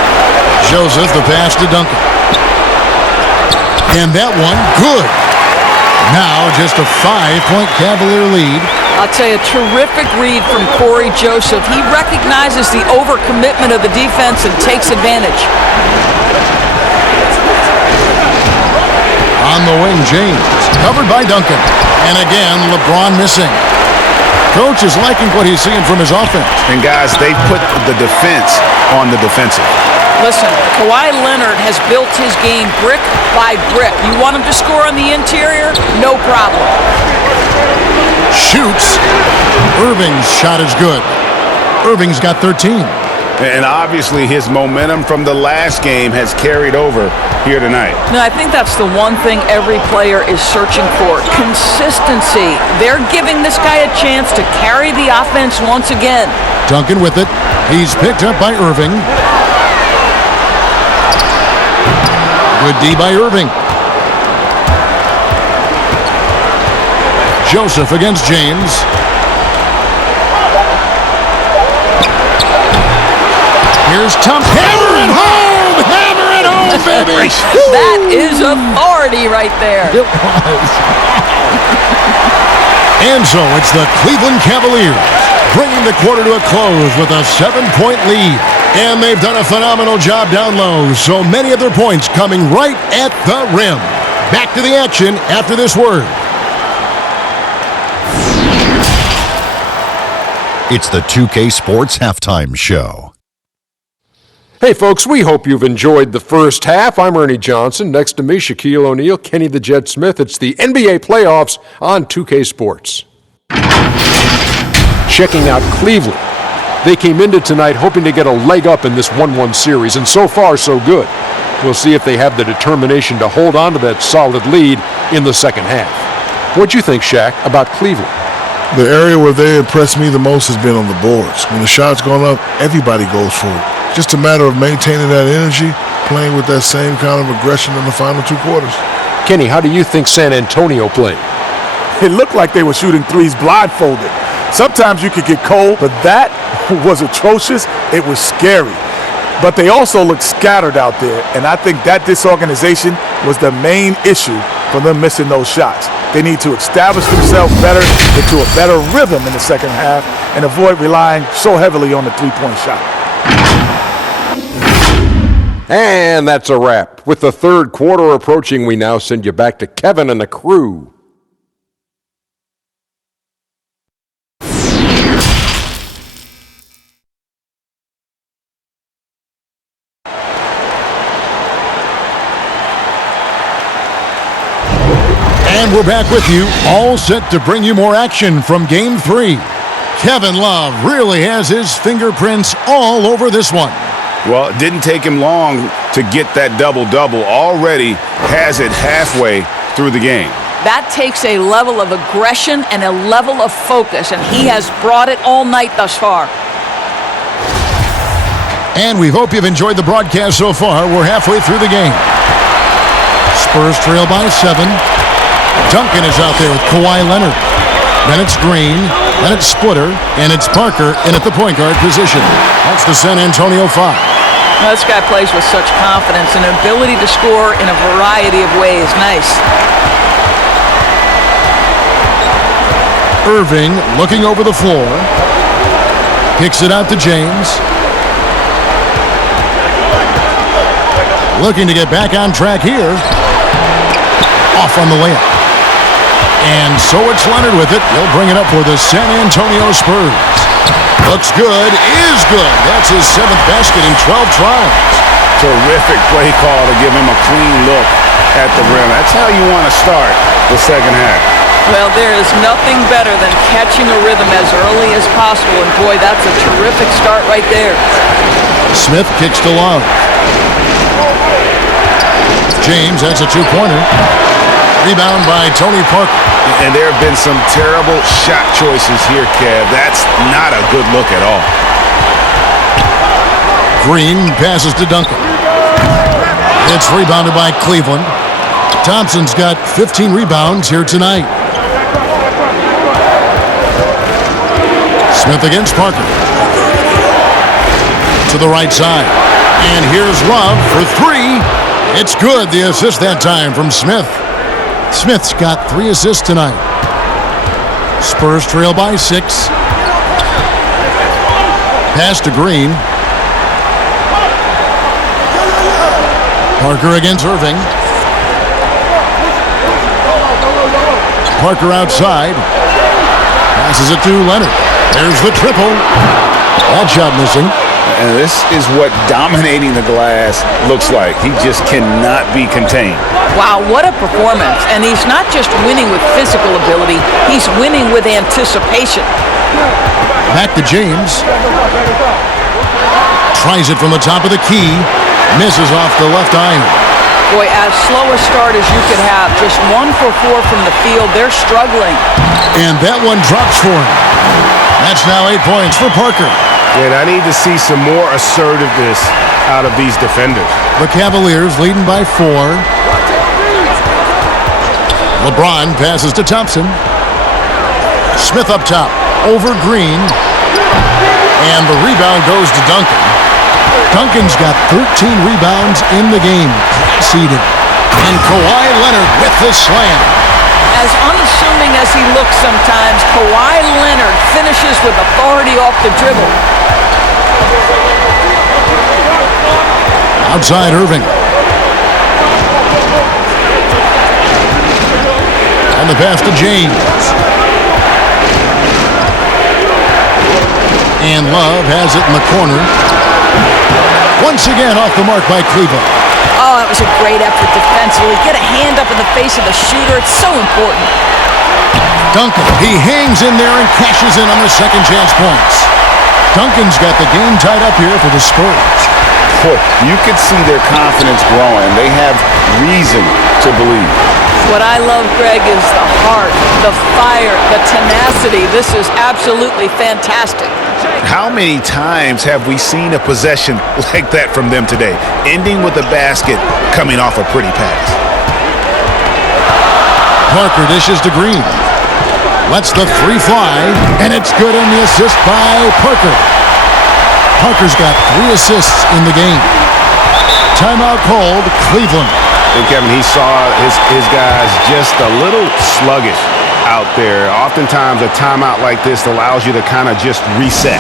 Joseph, the pass to Duncan. And that one, good. Now just a 5-point Cavalier lead. I'll tell you, a terrific read from Corey Joseph. He recognizes the overcommitment of the defense and takes advantage. On the wing, James. Covered by Duncan. And again, LeBron missing. Coach is liking what he's seeing from his offense. And guys, they put the defense on the defensive. Listen, Kawhi Leonard has built his game brick by brick. You want him to score on the interior? No problem. Shoots. Irving's shot is good. Irving's got 13. And obviously his momentum from the last game has carried over here tonight. No, I think that's the one thing every player is searching for. Consistency. They're giving this guy a chance to carry the offense once again. Duncan with it. He's picked up by Irving. Good D by Irving. Joseph against James. Here's Thompson. Hammer it home! Hammer it home, baby! That is authority right there. It was. And so it's the Cleveland Cavaliers bringing the quarter to a close with a 7-point lead. And they've done a phenomenal job down low. So many of their points coming right at the rim. Back to the action after this word. It's the 2K Sports Halftime Show. Hey, folks, we hope you've enjoyed the first half. I'm Ernie Johnson. Next to me, Shaquille O'Neal, Kenny the Jet Smith. It's the NBA playoffs on 2K Sports. Checking out Cleveland. They came into tonight hoping to get a leg up in this 1-1 series, and so far, so good. We'll see if they have the determination to hold on to that solid lead in the second half. What'd you think, Shaq, about Cleveland? The area where they impressed me the most has been on the boards. When the shot's gone up, everybody goes for it. Just a matter of maintaining that energy, playing with that same kind of aggression in the final 2 quarters. Kenny, how do you think San Antonio played? It looked like they were shooting threes blindfolded. Sometimes you could get cold, but that was atrocious. It was scary. But they also looked scattered out there, and I think that disorganization was the main issue for them missing those shots. They need to establish themselves better, into a better rhythm in the second half, and avoid relying so heavily on the three-point shot. And that's a wrap. With the third quarter approaching, we now send you back to Kevin and the crew. And we're back with you, all set to bring you more action from Game 3. Kevin Love really has his fingerprints all over this one. Well, it didn't take him long to get that double-double. Already has it halfway through the game. That takes a level of aggression and a level of focus, and he has brought it all night thus far. And we hope you've enjoyed the broadcast so far. We're halfway through the game. Spurs trail by 7. Duncan is out there with Kawhi Leonard. Then it's Green. Then it's Splitter. And it's Parker in at the point guard position. That's the San Antonio 5. Well, this guy plays with such confidence and an ability to score in a variety of ways. Nice. Irving looking over the floor. Kicks it out to James. Looking to get back on track here. Off on the layup. And so it's Leonard with it. He'll bring it up for the San Antonio Spurs. Looks good, is good. That's his 7th basket in 12 tries. Terrific play call to give him a clean look at the rim. That's how you want to start the second half. Well, there is nothing better than catching a rhythm as early as possible. And boy, that's a terrific start right there. Smith kicks to Love. James, that's a 2-pointer. Rebound by Tony Parker. And there have been some terrible shot choices here, Kev. That's not a good look at all. Green passes to Duncan. It's rebounded by Cleveland. Thompson's got 15 rebounds here tonight. Smith against Parker. To the right side. And here's Love for 3. It's good. The assist that time from Smith. Smith's got 3 assists tonight. Spurs trail by 6. Pass to Green. Parker against Irving. Parker outside. Passes it to Leonard. There's the triple. That shot missing. And this is what dominating the glass looks like. He just cannot be contained. Wow, what a performance. And he's not just winning with physical ability, he's winning with anticipation. Back to James. Tries it from the top of the key. Misses off the left iron. Boy, as slow a start as you could have. Just 1 for 4 from the field. They're struggling. And that one drops for him. That's now 8 points for Parker. And I need to see some more assertiveness out of these defenders. The Cavaliers leading by 4. LeBron passes to Thompson. Smith up top. Over Green. And the rebound goes to Duncan. Duncan's got 13 rebounds in the game. Seeded. And Kawhi Leonard with the slam. As unassuming as he looks sometimes, Kawhi Leonard finishes with authority off the dribble. Outside Irving. And the pass to James. And Love has it in the corner. Once again off the mark by Cleveland. Oh, that was a great effort defensively. Get a hand up in the face of the shooter. It's so important. Duncan, he hangs in there and cashes in on the second chance points. Duncan's got the game tied up here for the Spurs. Boy, you could see their confidence growing. They have reason to believe. What I love, Greg, is the heart, the fire, the tenacity. This is absolutely fantastic. How many times have we seen a possession like that from them today, ending with a basket coming off a pretty pass? Parker dishes to Green. Lets the three fly, and it's good on the assist by Parker. Parker's got 3 assists in the game. Timeout called, Cleveland. And Kevin, he saw his guys just a little sluggish out there. Oftentimes a timeout like this allows you to kind of just reset.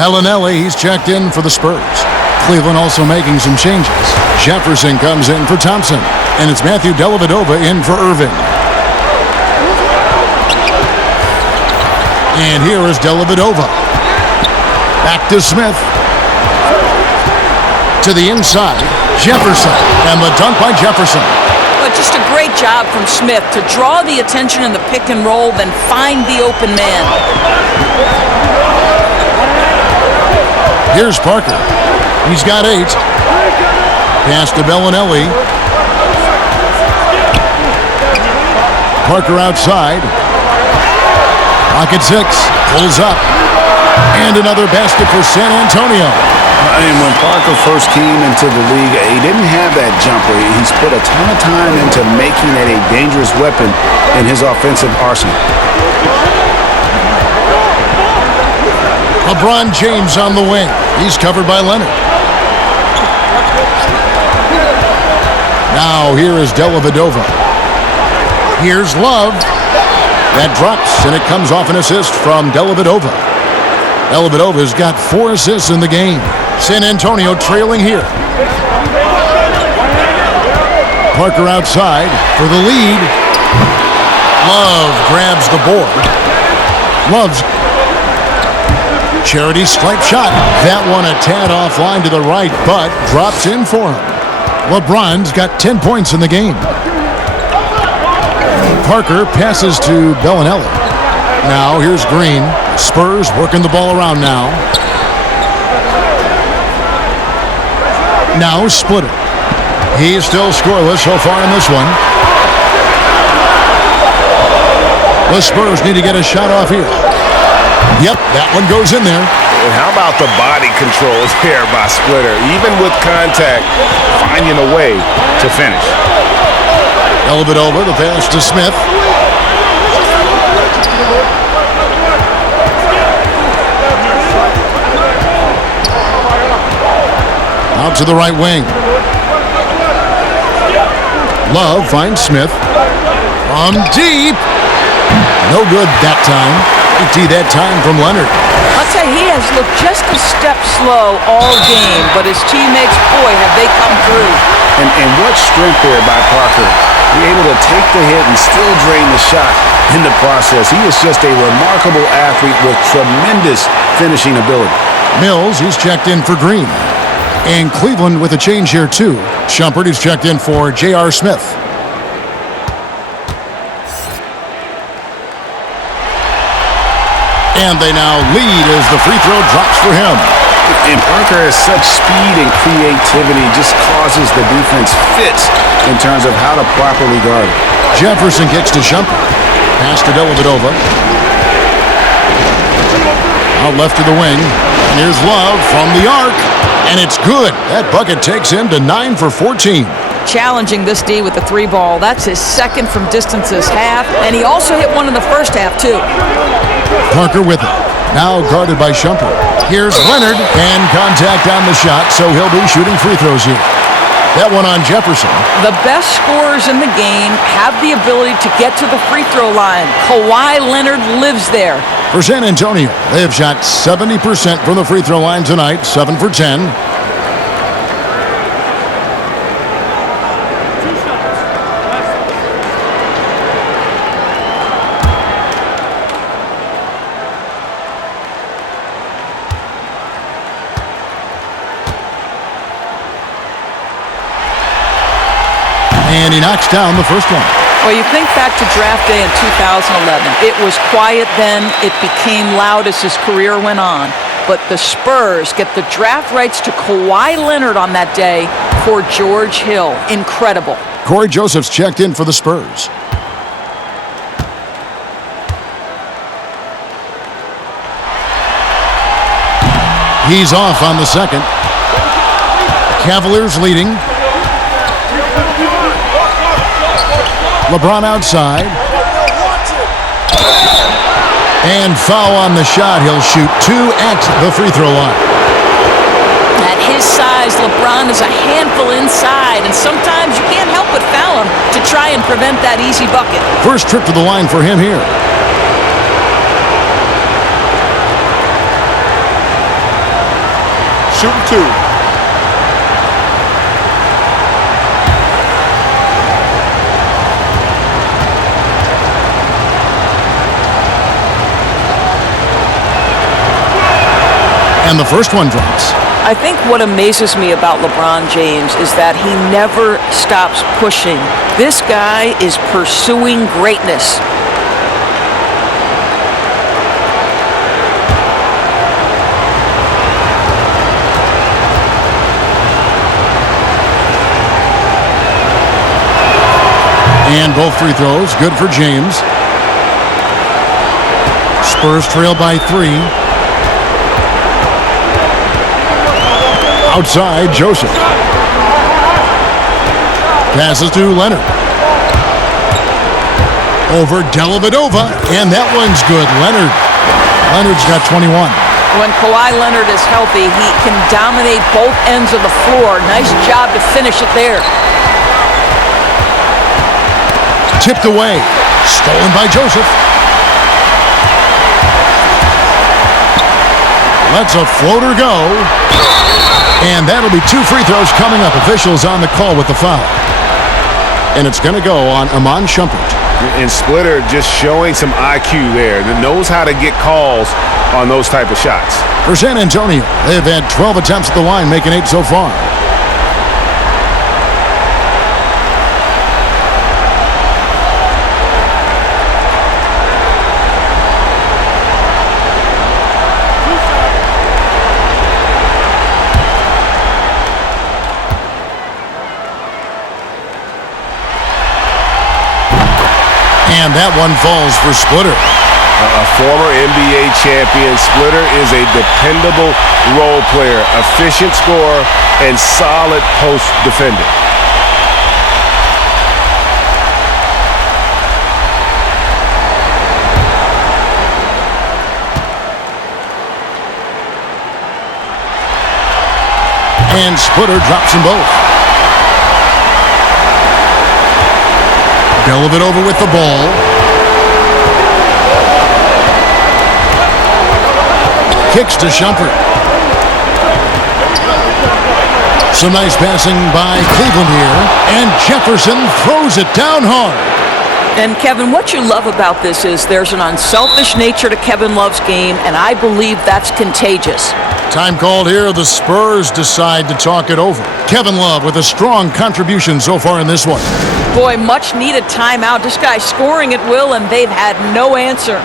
Bellinelli, he's checked in for the Spurs. Cleveland also making some changes. Jefferson comes in for Thompson, and it's Matthew Dellavedova in for Irving. And here is Dellavedova. Back to Smith. To the inside, Jefferson, and the dunk by Jefferson. But just a great job from Smith to draw the attention in the pick and roll, then find the open man. Here's Parker. He's got 8. Pass to Bellinelli. Parker outside. Pocket 6. Pulls up. And another basket for San Antonio. And when Parker first came into the league, he didn't have that jumper. He's put a ton of time into making it a dangerous weapon in his offensive arsenal. LeBron James on the wing. He's covered by Leonard. Now here is Dellavedova. Here's Love. That drops, and it comes off an assist from Dellavedova. Dellavedova's got 4 assists in the game. San Antonio trailing here. Parker outside for the lead. Love grabs the board. Love's charity stripe shot. That one a tad offline to the right, but drops in for him. LeBron's got 10 points in the game. Parker passes to Bellinelli. Now here's Green. Spurs working the ball around now. Now split it. He's still scoreless so far in this one. The Spurs need to get a shot off here. Yep, that one goes in there. And how about the body control there by Splitter? Even with contact, finding a way to finish. Elbit over, the pass to Smith. Out to the right wing. Love finds Smith. From deep. No good that time. That time from Leonard. I'll tell you, he has looked just a step slow all game, but his teammates, boy, have they come through. And what strength there by Parker. Be able to take the hit and still drain the shot in the process. He is just a remarkable athlete with tremendous finishing ability. Mills, he's checked in for Green. And Cleveland with a change here, too. Shumpert is checked in for J.R. Smith. And they now lead as the free throw drops for him. And Parker has such speed and creativity, just causes the defense fits in terms of how to properly guard it. Jefferson kicks to Shumpert. Pass to Dellavedova. Out left to the wing. And here's Love from the arc. And it's good. That bucket takes him to 9 for 14. Challenging this D with the 3 ball. That's his second from distance this half. And he also hit one in the first half, too. Parker with it. Now guarded by Shumpert. Here's Leonard. And contact on the shot, so he'll be shooting free throws here. That one on Jefferson. The best scorers in the game have the ability to get to the free throw line. Kawhi Leonard lives there. For San Antonio, they have shot 70% from the free throw line tonight, 7 for 10. And he knocks down the first one. Well, you think back to draft day in 2011. It was quiet then. It became loud as his career went on. But the Spurs get the draft rights to Kawhi Leonard on that day for George Hill. Incredible. Corey Joseph's checked in for the Spurs. He's off on the second. Cavaliers leading. LeBron outside. And foul on the shot. He'll shoot 2 at the free throw line. At his size, LeBron is a handful inside, and sometimes you can't help but foul him to try and prevent that easy bucket. First trip to the line for him here. Shooting 2. And the first one drops. I think what amazes me about LeBron James is that he never stops pushing. This guy is pursuing greatness. And both free throws, good for James. Spurs trail by 3. Outside, Joseph. Passes to Leonard. Over Dellavedova, and that one's good. Leonard's got 21. When Kawhi Leonard is healthy, he can dominate both ends of the floor. Nice job to finish it there. Tipped away. Stolen by Joseph. Lets a floater go. And that'll be 2 free throws coming up. Officials on the call with the foul. And it's going to go on Iman Shumpert. And Splitter just showing some IQ there. That knows how to get calls on those type of shots. For San Antonio, they've had 12 attempts at the line, making 8 so far. that one falls for Splitter. A former NBA champion, Splitter is a dependable role player, efficient scorer, and solid post defender. And Splitter drops them both. Dellavedova with the ball. Kicks to Shumpert. Some nice passing by Cleveland here. And Jefferson throws it down hard. And Kevin, what you love about this is there's an unselfish nature to Kevin Love's game, and I believe that's contagious. Time called here. The Spurs decide to talk it over. Kevin Love with a strong contribution so far in this one. Boy, much needed timeout. This guy's scoring at will, and they've had no answer.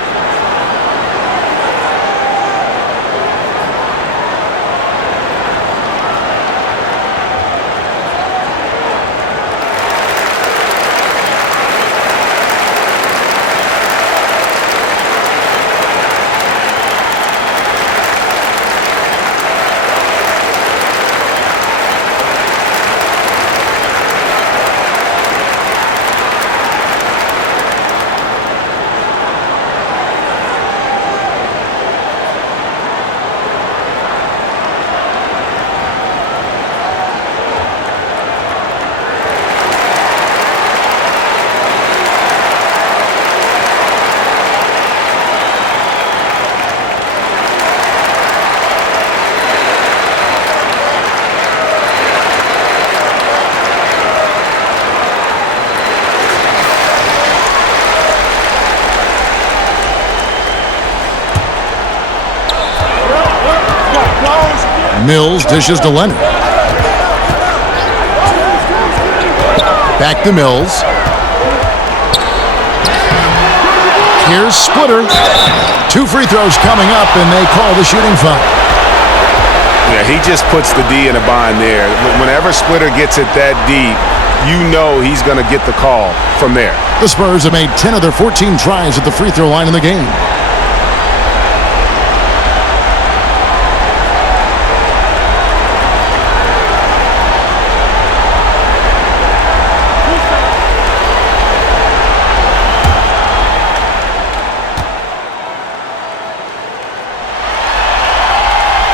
Mills dishes to Leonard. Back to Mills. Here's Splitter. 2 free throws coming up, and they call the shooting foul. Yeah, he just puts the D in a bind there. Whenever Splitter gets it that deep, you know he's going to get the call from there. The Spurs have made 10 of their 14 tries at the free throw line in the game.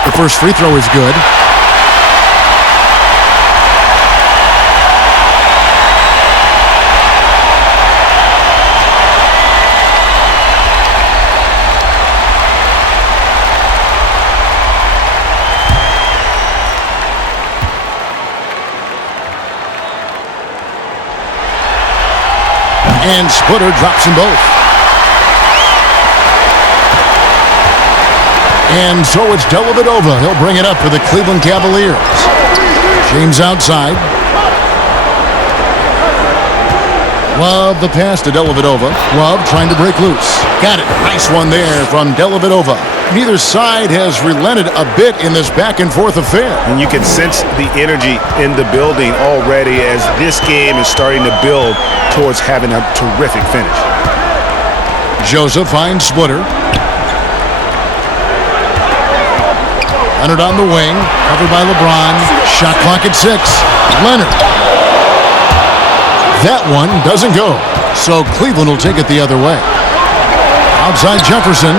The first free throw is good. And Splitter drops them both. And so it's Dellavedova. He'll bring it up for the Cleveland Cavaliers. James outside. Love the pass to Dellavedova. Love trying to break loose. Got it. Nice one there from Dellavedova. Neither side has relented a bit in this back-and-forth affair. And you can sense the energy in the building already as this game is starting to build towards having a terrific finish. Joseph finds Splitter. Leonard on the wing, covered by LeBron. Shot clock at 6. Leonard. That one doesn't go, so Cleveland will take it the other way. Outside Jefferson.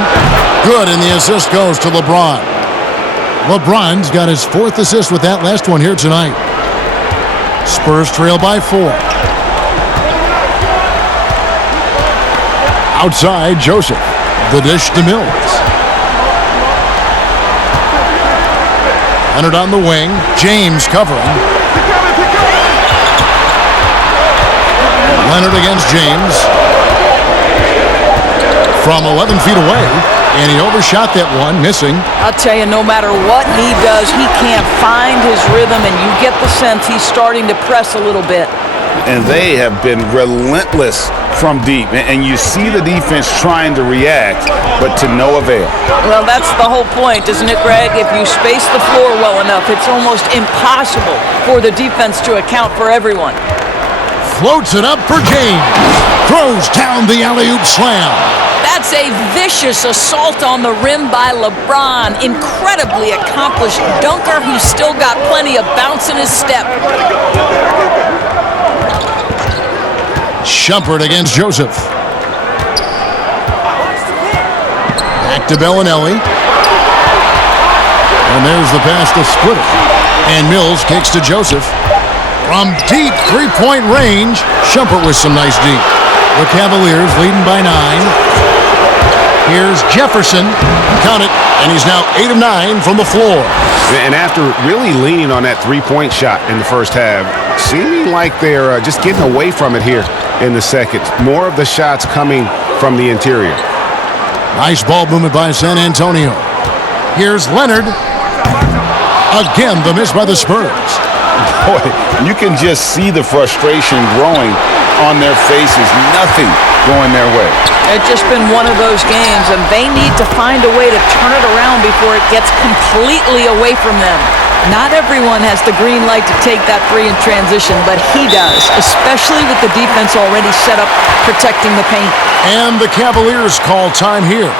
Good, and the assist goes to LeBron. LeBron's got his 4th assist with that last one here tonight. Spurs trail by 4. Outside Joseph. The dish to Mills. Leonard on the wing. James covering. Leonard against James. From 11 feet away. And he overshot that one, missing. I'll tell you, no matter what he does, he can't find his rhythm, and you get the sense he's starting to press a little bit. And they have been relentless from deep. And you see the defense trying to react, but to no avail. Well, that's the whole point, isn't it, Greg? If you space the floor well enough, it's almost impossible for the defense to account for everyone. floats it up for James. Throws down the alley-oop slam. That's a vicious assault on the rim by LeBron. Incredibly accomplished dunker who's still got plenty of bounce in his step. Shumpert against Joseph. Back to Bellinelli. And there's the pass to Splitter. And Mills kicks to Joseph. From deep three-point range, Shumpert with some nice deep. The Cavaliers leading by 9. Here's Jefferson. Count it. And he's now 8 of 9 from the floor. And after really leaning on that three-point shot in the first half, seeming like they're just getting away from it here in the second. More of the shots coming from the interior. Nice ball movement by San Antonio. Here's Leonard. Again, the miss by the Spurs. Boy, you can just see the frustration growing on their faces. Nothing going their way. It's just been one of those games, and they need to find a way to turn it around before it gets completely away from them. Not everyone has the green light to take that three in transition, but he does, especially with the defense already set up protecting the paint. And the Cavaliers call time here.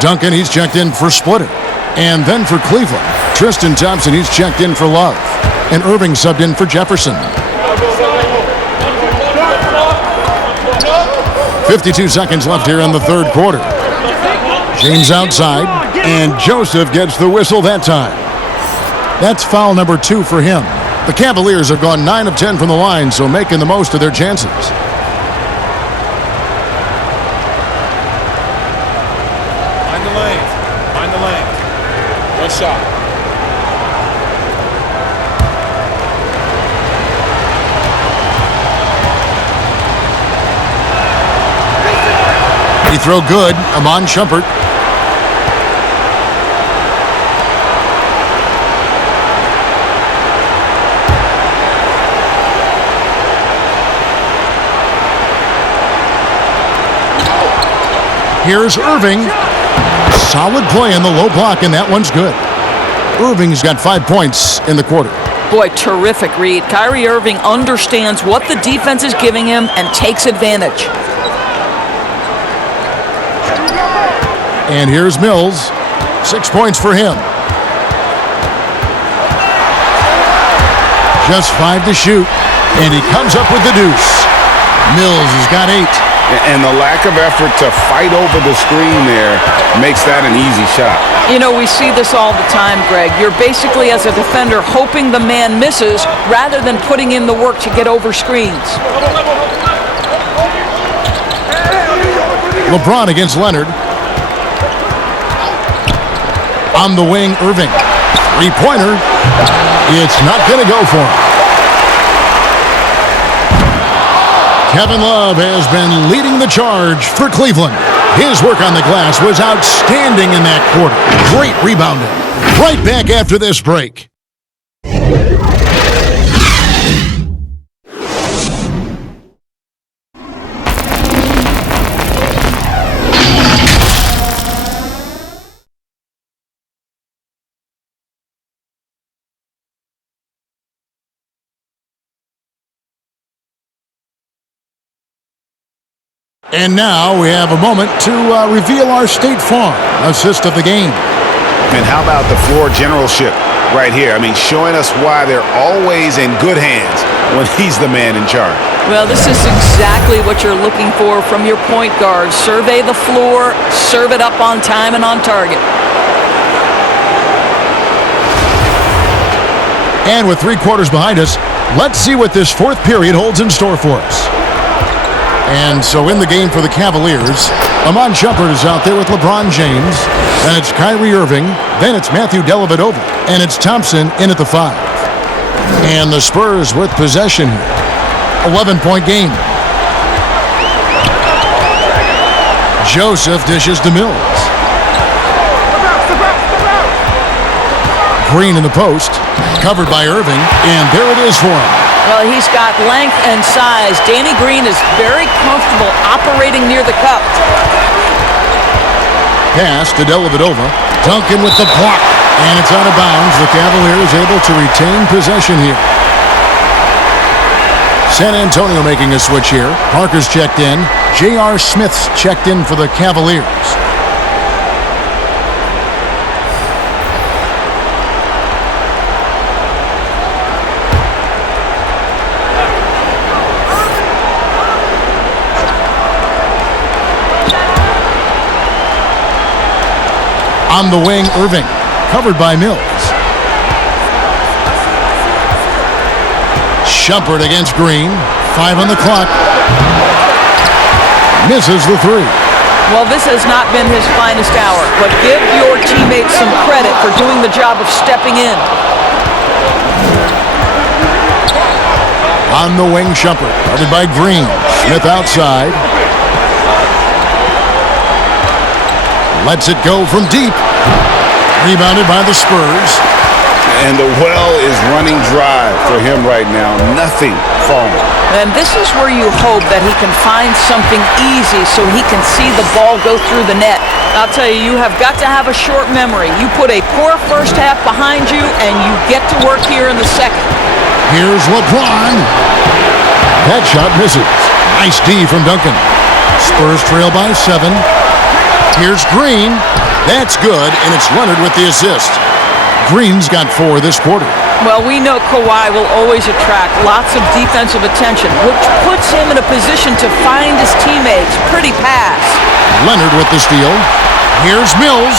Duncan, he's checked in for Splitter. And then for Cleveland, Tristan Thompson, he's checked in for Love. And Irving subbed in for Jefferson. 52 seconds left here in the third quarter. James outside, and Joseph gets the whistle that time. That's foul number 2 for him. The Cavaliers have gone 9 of 10 from the line, so making the most of their chances. Shot. He throw good. Amon Shumpert. Here's Irving. Solid play in the low block, and that one's good. Irving's got 5 points in the quarter. Boy, terrific read. Kyrie Irving understands what the defense is giving him and takes advantage. And here's Mills. 6 points for him. Just 5 to shoot, and he comes up with the deuce. Mills has got 8. And the lack of effort to fight over the screen there makes that an easy shot. You know, we see this all the time, Greg. You're basically, as a defender, hoping the man misses rather than putting in the work to get over screens. LeBron against Leonard. On the wing, Irving. Three-pointer. It's not going to go for him. Kevin Love has been leading the charge for Cleveland. His work on the glass was outstanding in that quarter. Great rebounding. Right back after this break. And now we have a moment to reveal our State Farm assist of the game. And how about the floor generalship right here. I mean, showing us why they're always in good hands when he's the man in charge. Well, this is exactly what you're looking for from your point guard. Survey the floor, serve it up on time and on target. And with 3 quarters behind us, let's see what this 4th period holds in store for us. And so in the game for the Cavaliers, Amon Shumpert is out there with LeBron James. Then it's Kyrie Irving. Then it's Matthew Dellavedova. And it's Thompson in at the 5. And the Spurs with possession here. 11-point game. Joseph dishes to Mills. Green in the post. Covered by Irving. And there it is for him. Well, he's got length and size. Danny Green is very comfortable operating near the cup. Pass to Dellavedova. Duncan with the block. And it's out of bounds. The Cavaliers able to retain possession here. San Antonio making a switch here. Parker's checked in. J.R. Smith's checked in for the Cavaliers. On the wing, Irving. Covered by Mills. Shumpert against Green. 5 on the clock. Misses the 3. Well, this has not been his finest hour, but give your teammates some credit for doing the job of stepping in. On the wing, Shumpert. Covered by Green. Smith outside. Lets it go from deep. Rebounded by the Spurs. And the well is running dry for him right now. Nothing falling. And this is where you hope that he can find something easy so he can see the ball go through the net. I'll tell you, you have got to have a short memory. You put a poor first half behind you, and you get to work here in the second. Here's LeBron. That shot misses. Nice D from Duncan. Spurs trail by 7. Here's Green. That's good, and it's Leonard with the assist. Green's got 4 this quarter. Well, we know Kawhi will always attract lots of defensive attention, which puts him in a position to find his teammates. Pretty pass. Leonard with the steal. Here's Mills.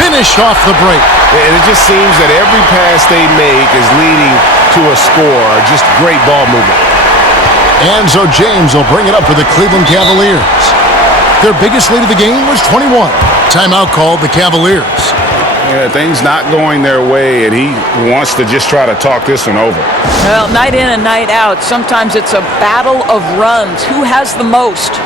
Finished off the break. And it just seems that every pass they make is leading to a score. Just great ball movement. And so James will bring it up for the Cleveland Cavaliers. Their biggest lead of the game was 21. Timeout called the Cavaliers. Yeah, things not going their way, and he wants to just try to talk this one over. Well, night in and night out, sometimes it's a battle of runs. Who has the most?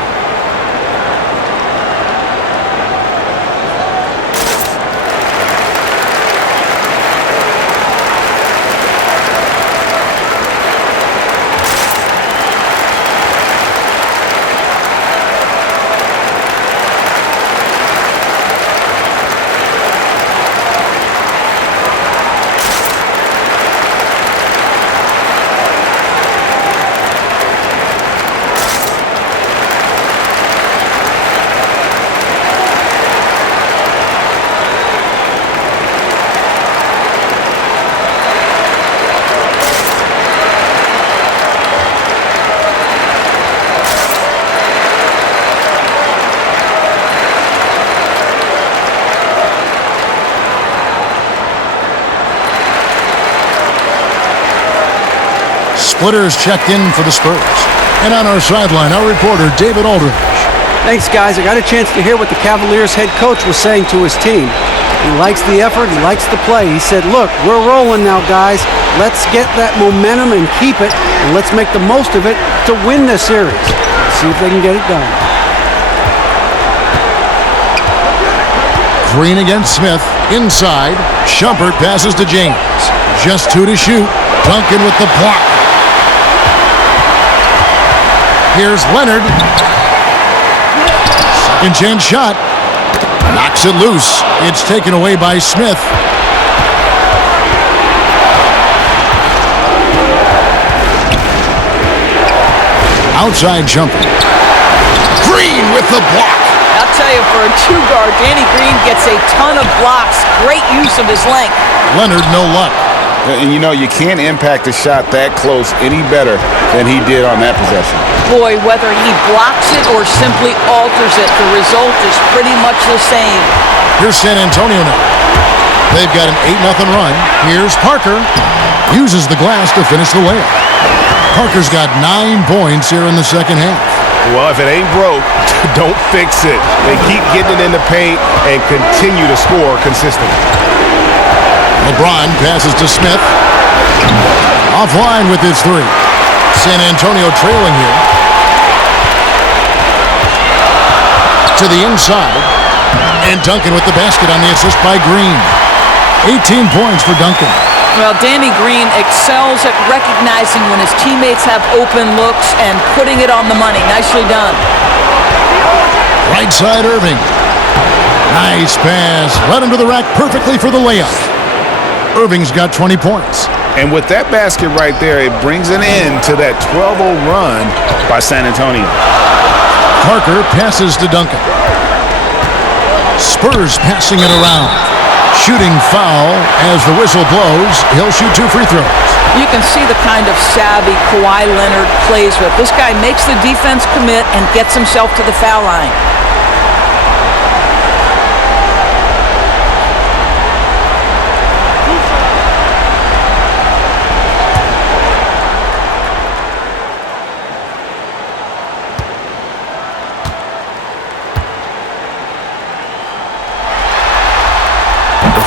Splitters checked in for the Spurs. And on our sideline, our reporter, David Aldridge. Thanks, guys. I got a chance to hear what the Cavaliers head coach was saying to his team. He likes the effort. He likes the play. He said, look, we're rolling now, guys. Let's get that momentum and keep it, and let's make the most of it to win this series. See if they can get it done. Green against Smith. Inside. Shumpert passes to James. Just 2 to shoot. Duncan with the block. Here's Leonard. Second chance shot. Knocks it loose. It's taken away by Smith. Outside jumper. Green with the block. I'll tell you, for a two-guard, Danny Green gets a ton of blocks. Great use of his length. Leonard, no luck. And you know, you can't impact a shot that close any better than he did on that possession. Boy, whether he blocks it or simply alters it, the result is pretty much the same. Here's San Antonio now. They've got an 8-0 run. Here's Parker. Uses the glass to finish the layup. Parker's got 9 points here in the second half. Well, if it ain't broke, don't fix it. They keep getting it in the paint and continue to score consistently. LeBron passes to Smith. Offline with his three. San Antonio trailing here. To the inside. And Duncan with the basket on the assist by Green. 18 points for Duncan. Well, Danny Green excels at recognizing when his teammates have open looks and putting it on the money. Nicely done. Right side Irving. Nice pass. Right under the rack perfectly for the layup. Irving's got 20 points. And with that basket right there, it brings an end to that 12-0 run by San Antonio. Parker passes to Duncan. Spurs passing it around. Shooting foul as the whistle blows. He'll shoot 2 free throws. You can see the kind of savvy Kawhi Leonard plays with. This guy makes the defense commit and gets himself to the foul line.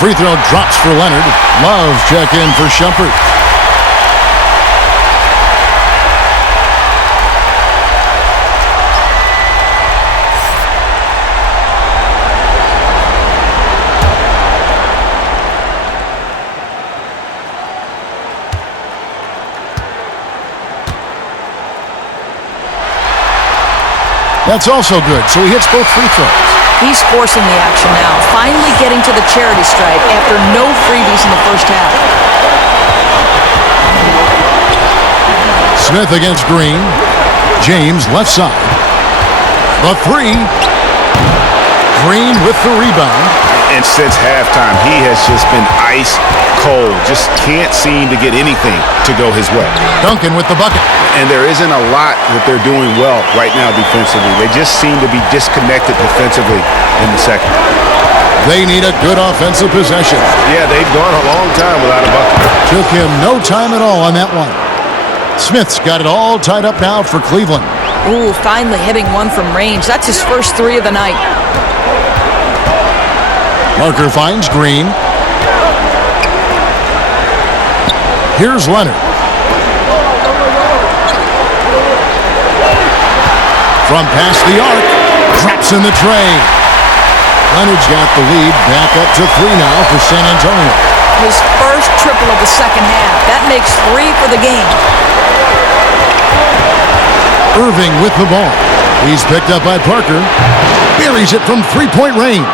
Free throw drops for Leonard. Love check in for Shumpert. That's also good, so he hits both free throws. He's forcing the action now, finally getting to the charity stripe after no freebies in the first half. Smith against Green. James left side. The three. Green with the rebound. And since halftime, he has just been ice cold. Just can't seem to get anything to go his way. Duncan with the bucket. And there isn't a lot that they're doing well right now defensively. They just seem to be disconnected defensively in the second. They need a good offensive possession. Yeah, they've gone a long time without a bucket. Took him no time at all on that one. Smith's got it all tied up now for Cleveland. Ooh, finally hitting one from range. That's his first 3 of the night. Parker finds Green. Here's Leonard. From past the arc, drops in the tray. Leonard's got the lead, back up to 3 now for San Antonio. His first triple of the second half. That makes 3 for the game. Irving with the ball. He's picked up by Parker. Buries it from 3-point range.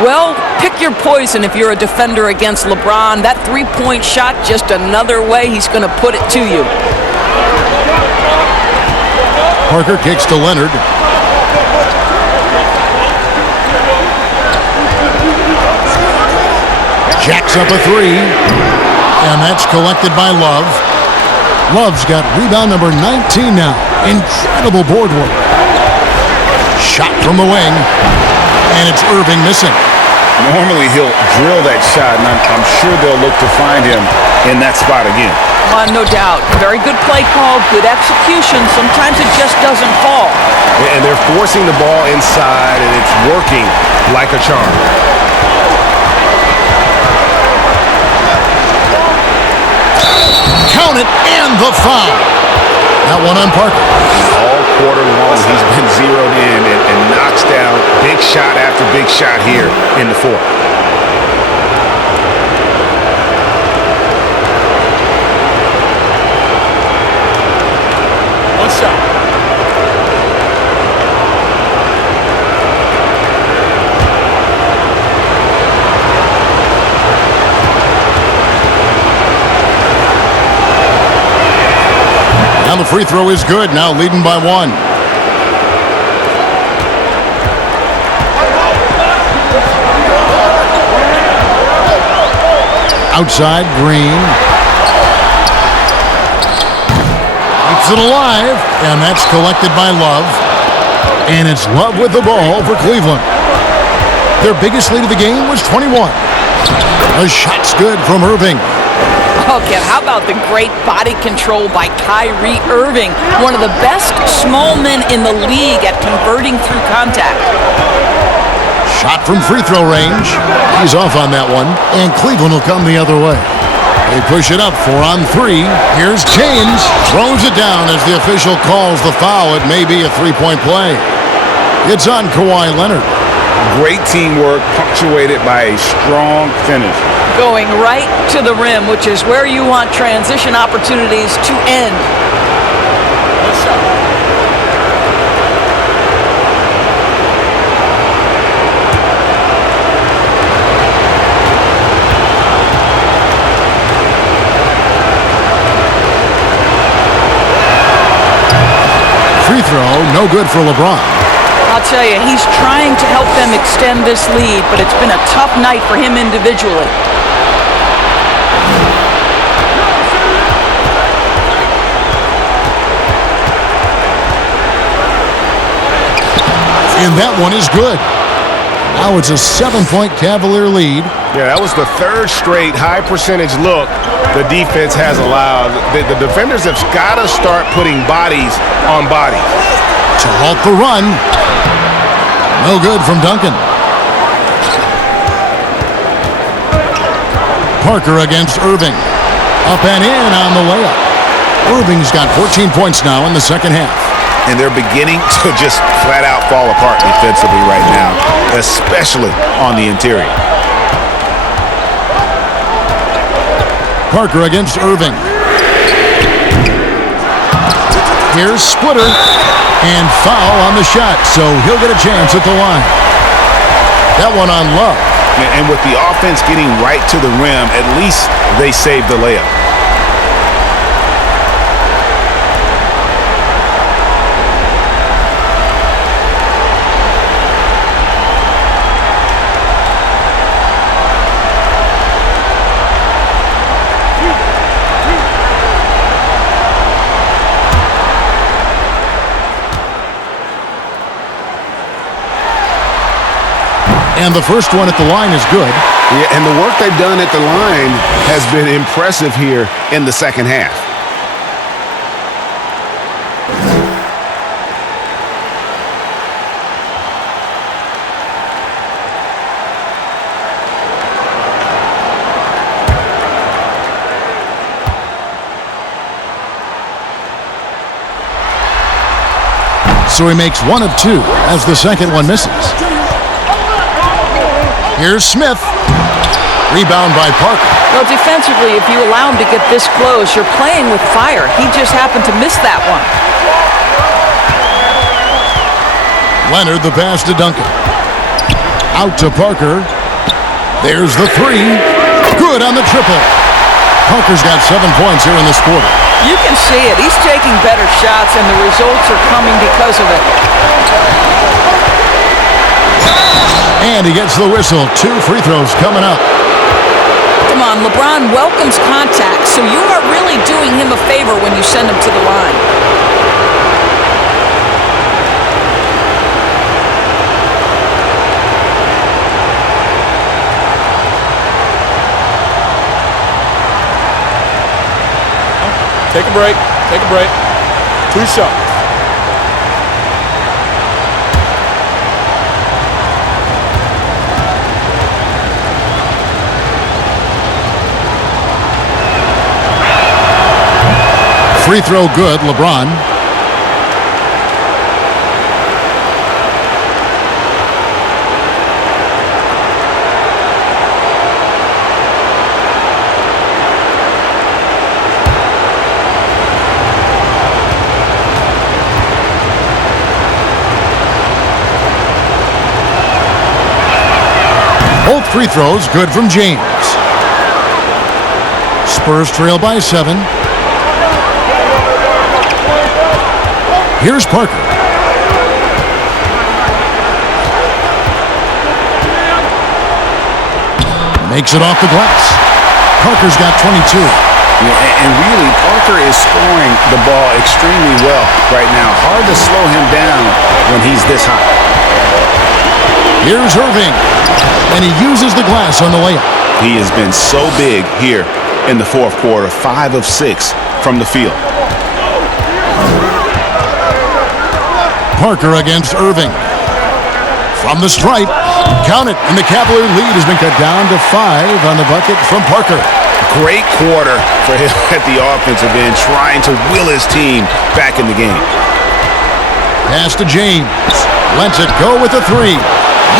Well, pick your poison if you're a defender against LeBron. That 3-point shot, just another way he's going to put it to you. Parker kicks to Leonard. Jacks up a 3. And that's collected by Love. Love's got rebound number 19 now. Incredible board work. Shot from the wing. And it's Irving missing. Normally he'll drill that shot, and I'm sure they'll look to find him in that spot again. No doubt. Very good play call, good execution. Sometimes it just doesn't fall. And they're forcing the ball inside, and it's working like a charm. Count it, and the foul. That one on Parker. All quarter long, he's been zeroed in and knocks down big shot after big shot here in the fourth. One shot. Now the free throw is good. Now leading by 1. Outside, Green. Keeps it alive, and that's collected by Love. And it's Love with the ball for Cleveland. Their biggest lead of the game was 21. The shot's good from Irving. Oh, Kev, how about the great body control by Kyrie Irving? One of the best small men in the league at converting through contact. Shot from free throw range. He's off on that one, and Cleveland will come the other way. They push it up 4-on-3. Here's James. Throws it down as the official calls the foul. It may be a three-point play. It's on Kawhi Leonard. Great teamwork punctuated by a strong finish. Going right to the rim, which is where you want transition opportunities to end. Free throw, no good for LeBron. I'll tell you, he's trying to help them extend this lead, but it's been a tough night for him individually. And that one is good. Now it's a 7-point Cavalier lead. Yeah, that was the third straight high percentage look the defense has allowed. The defenders have got to start putting bodies on bodies. To halt the run. No good from Duncan. Parker against Irving. Up and in on the layup. Irving's got 14 points now in the second half. And they're beginning to just flat out fall apart defensively right now, especially on the interior. Parker against Irving. Here's Splitter. And foul on the shot, so he'll get a chance at the line. That one on Love. And with the offense getting right to the rim, at least they saved the layup. And the first one at the line is good. Yeah, and the work they've done at the line has been impressive here in the second half. So he makes one of two as the second one misses. Here's Smith. Rebound by Parker. Well, defensively, if you allow him to get this close, you're playing with fire. He just happened to miss that one. Leonard, the pass to Duncan. Out to Parker. There's the three. Good on the triple. Parker's got 7 points here in this quarter. You can see it. He's taking better shots, and the results are coming because of it. And he gets the whistle. 2 free throws coming up. Come on, LeBron welcomes contact, so you are really doing him a favor when you send him to the line. Take a break. Take a break. 2 shots. Free throw good, LeBron. Both free throws good from James. Spurs trail by 7. Here's Parker. Makes it off the glass. Parker's got 22. And really, Parker is scoring the ball extremely well right now. Hard to slow him down when he's this hot. Here's Irving, and he uses the glass on the layup. He has been so big here in the fourth quarter, 5 of 6 from the field. Parker against Irving. From the stripe, count it, and the Cavalier lead has been cut down to 5 on the bucket from Parker. Great quarter for him at the offensive end, trying to will his team back in the game. Pass to James. Lets it go with a 3.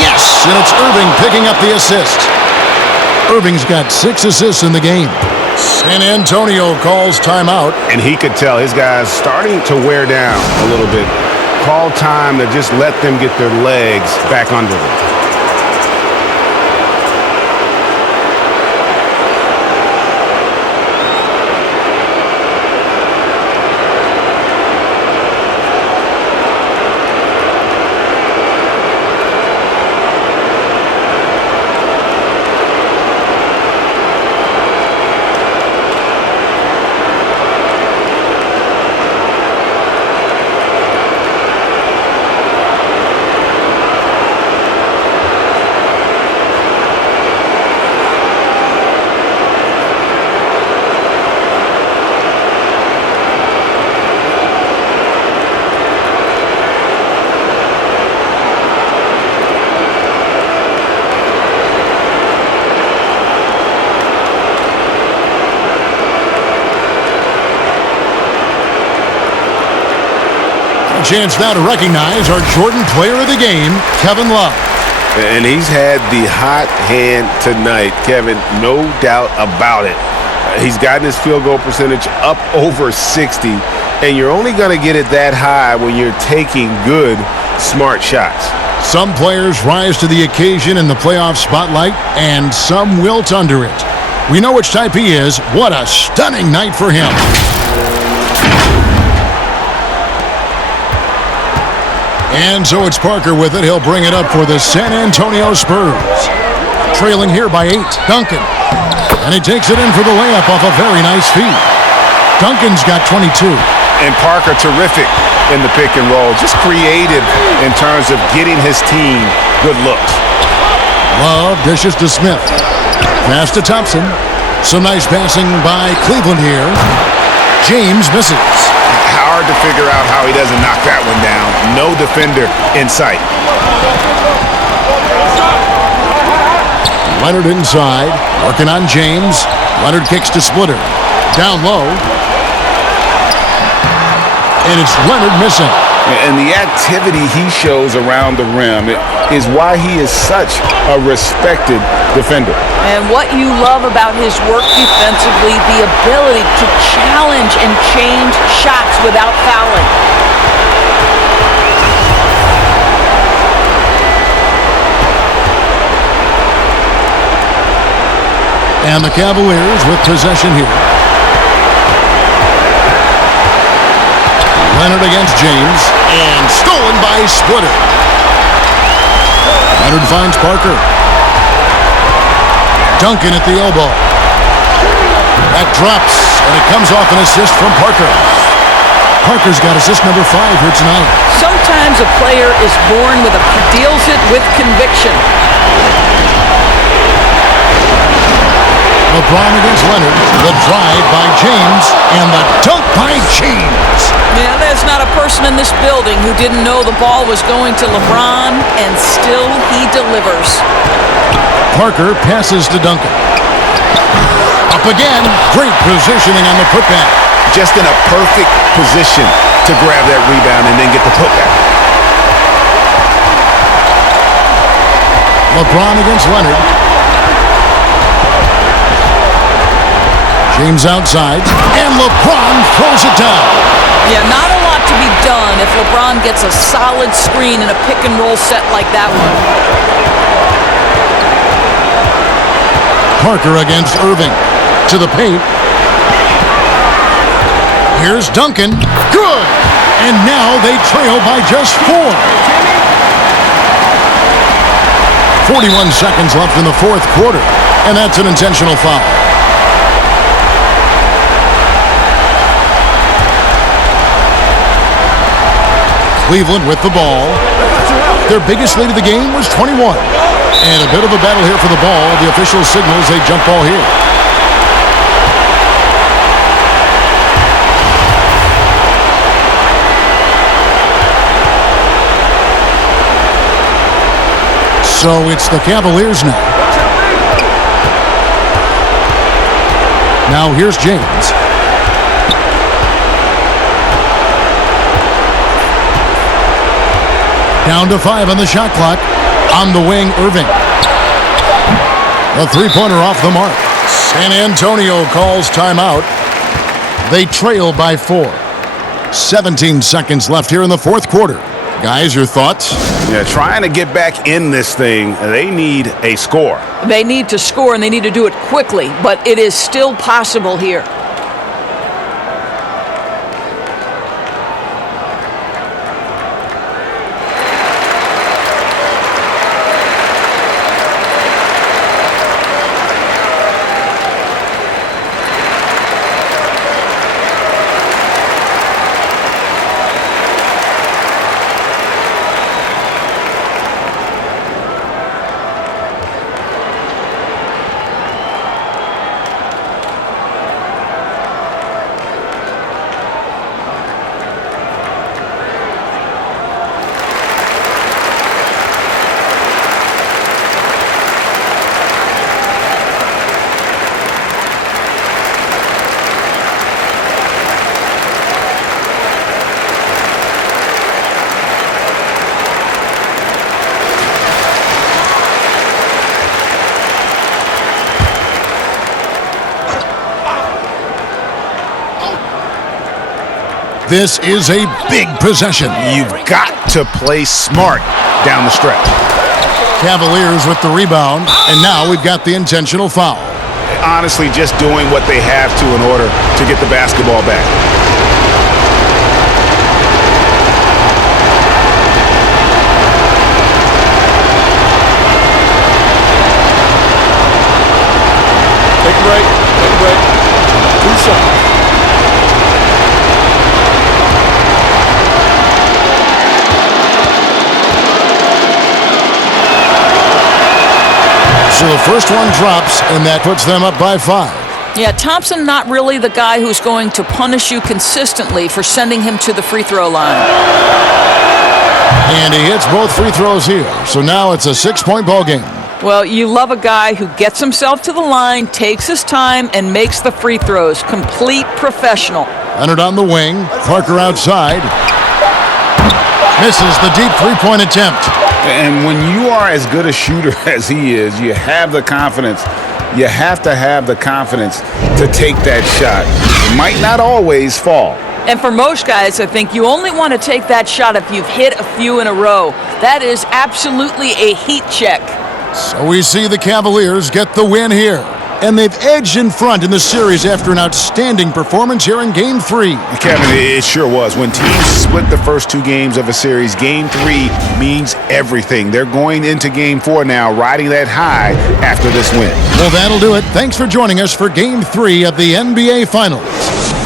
Yes, and it's Irving picking up the assist. Irving's got 6 assists in the game. San Antonio calls timeout. And he could tell his guys starting to wear down a little bit. Call time to just let them get their legs back under them. Chance now to recognize our Jordan Player of the Game, Kevin Love. And he's had the hot hand tonight, Kevin, no doubt about it. He's gotten his field goal percentage up over 60, and you're only going to get it that high when you're taking good, smart shots. Some players rise to the occasion in the playoff spotlight, and some wilt under it. We know which type he is. What a stunning night for him. And so it's Parker with it. He'll bring it up for the San Antonio Spurs. Trailing here by 8. Duncan. And he takes it in for the layup off a very nice feed. Duncan's got 22. And Parker terrific in the pick and roll. Just creative in terms of getting his team good looks. Love dishes to Smith. Pass to Thompson. Some nice passing by Cleveland here. James misses. Hard to figure out how he doesn't knock that one down. No defender in sight. Leonard inside, working on James. Leonard kicks to Splitter. Down low. And it's Leonard missing. And the activity he shows around the rim is why he is such a respected defender. And what you love about his work defensively, the ability to challenge and change shots without fouling. And the Cavaliers with possession here. Leonard against James, and stolen by Splitter. Leonard finds Parker. Duncan at the elbow. That drops, and it comes off an assist from Parker. Parker's got assist number 5 here tonight. Sometimes a player is born with deals it with conviction. LeBron against Leonard. The drive by James, and the dunk by James. Yeah, there's not a person in this building who didn't know the ball was going to LeBron, and still he delivers. Parker passes to Duncan. Up again. Great positioning on the putback. Just in a perfect position to grab that rebound and then get the putback. LeBron against Leonard. James outside, and LeBron throws it down. Yeah, not a lot to be done if LeBron gets a solid screen in a pick-and-roll set like that one. Parker against Irving. To the paint. Here's Duncan. Good! And now they trail by just 4. 41 seconds left in the fourth quarter, and that's an intentional foul. Cleveland with the ball. Their biggest lead of the game was 21. And a bit of a battle here for the ball. The official signals a jump ball here. So it's the Cavaliers now. Now here's James. Down to 5 on the shot clock. On the wing, Irving. A three-pointer off the mark. San Antonio calls timeout. They trail by 4. 17 seconds left here in the fourth quarter. Guys, your thoughts? Yeah, trying to get back in this thing, they need a score. They need to score, and they need to do it quickly, but it is still possible here. This is a big possession. You've got to play smart down the stretch. Cavaliers with the rebound, and now we've got the intentional foul. Honestly, just doing what they have to in order to get the basketball back. Take a break. Take a break. 2 shots. So the first one drops, and that puts them up by 5. Yeah, Thompson not really the guy who's going to punish you consistently for sending him to the free throw line. And he hits both free throws here. So now it's a 6-point ball game. Well, you love a guy who gets himself to the line, takes his time, and makes the free throws. Complete professional. Leonard on the wing. Parker outside. Misses the deep three-point attempt. And when you are as good a shooter as he is, you have the confidence. You have to have the confidence to take that shot. It might not always fall. And for most guys, I think you only want to take that shot if you've hit a few in a row. That is absolutely a heat check. So we see the Cavaliers get the win here. And they've edged in front in the series after an outstanding performance here in Game 3. Kevin, it sure was. When teams split the first 2 games of a series, Game 3 means everything. They're going into Game 4 now, riding that high after this win. Well, that'll do it. Thanks for joining us for Game 3 of the NBA Finals.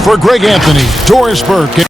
For Greg Anthony, Doris Burke,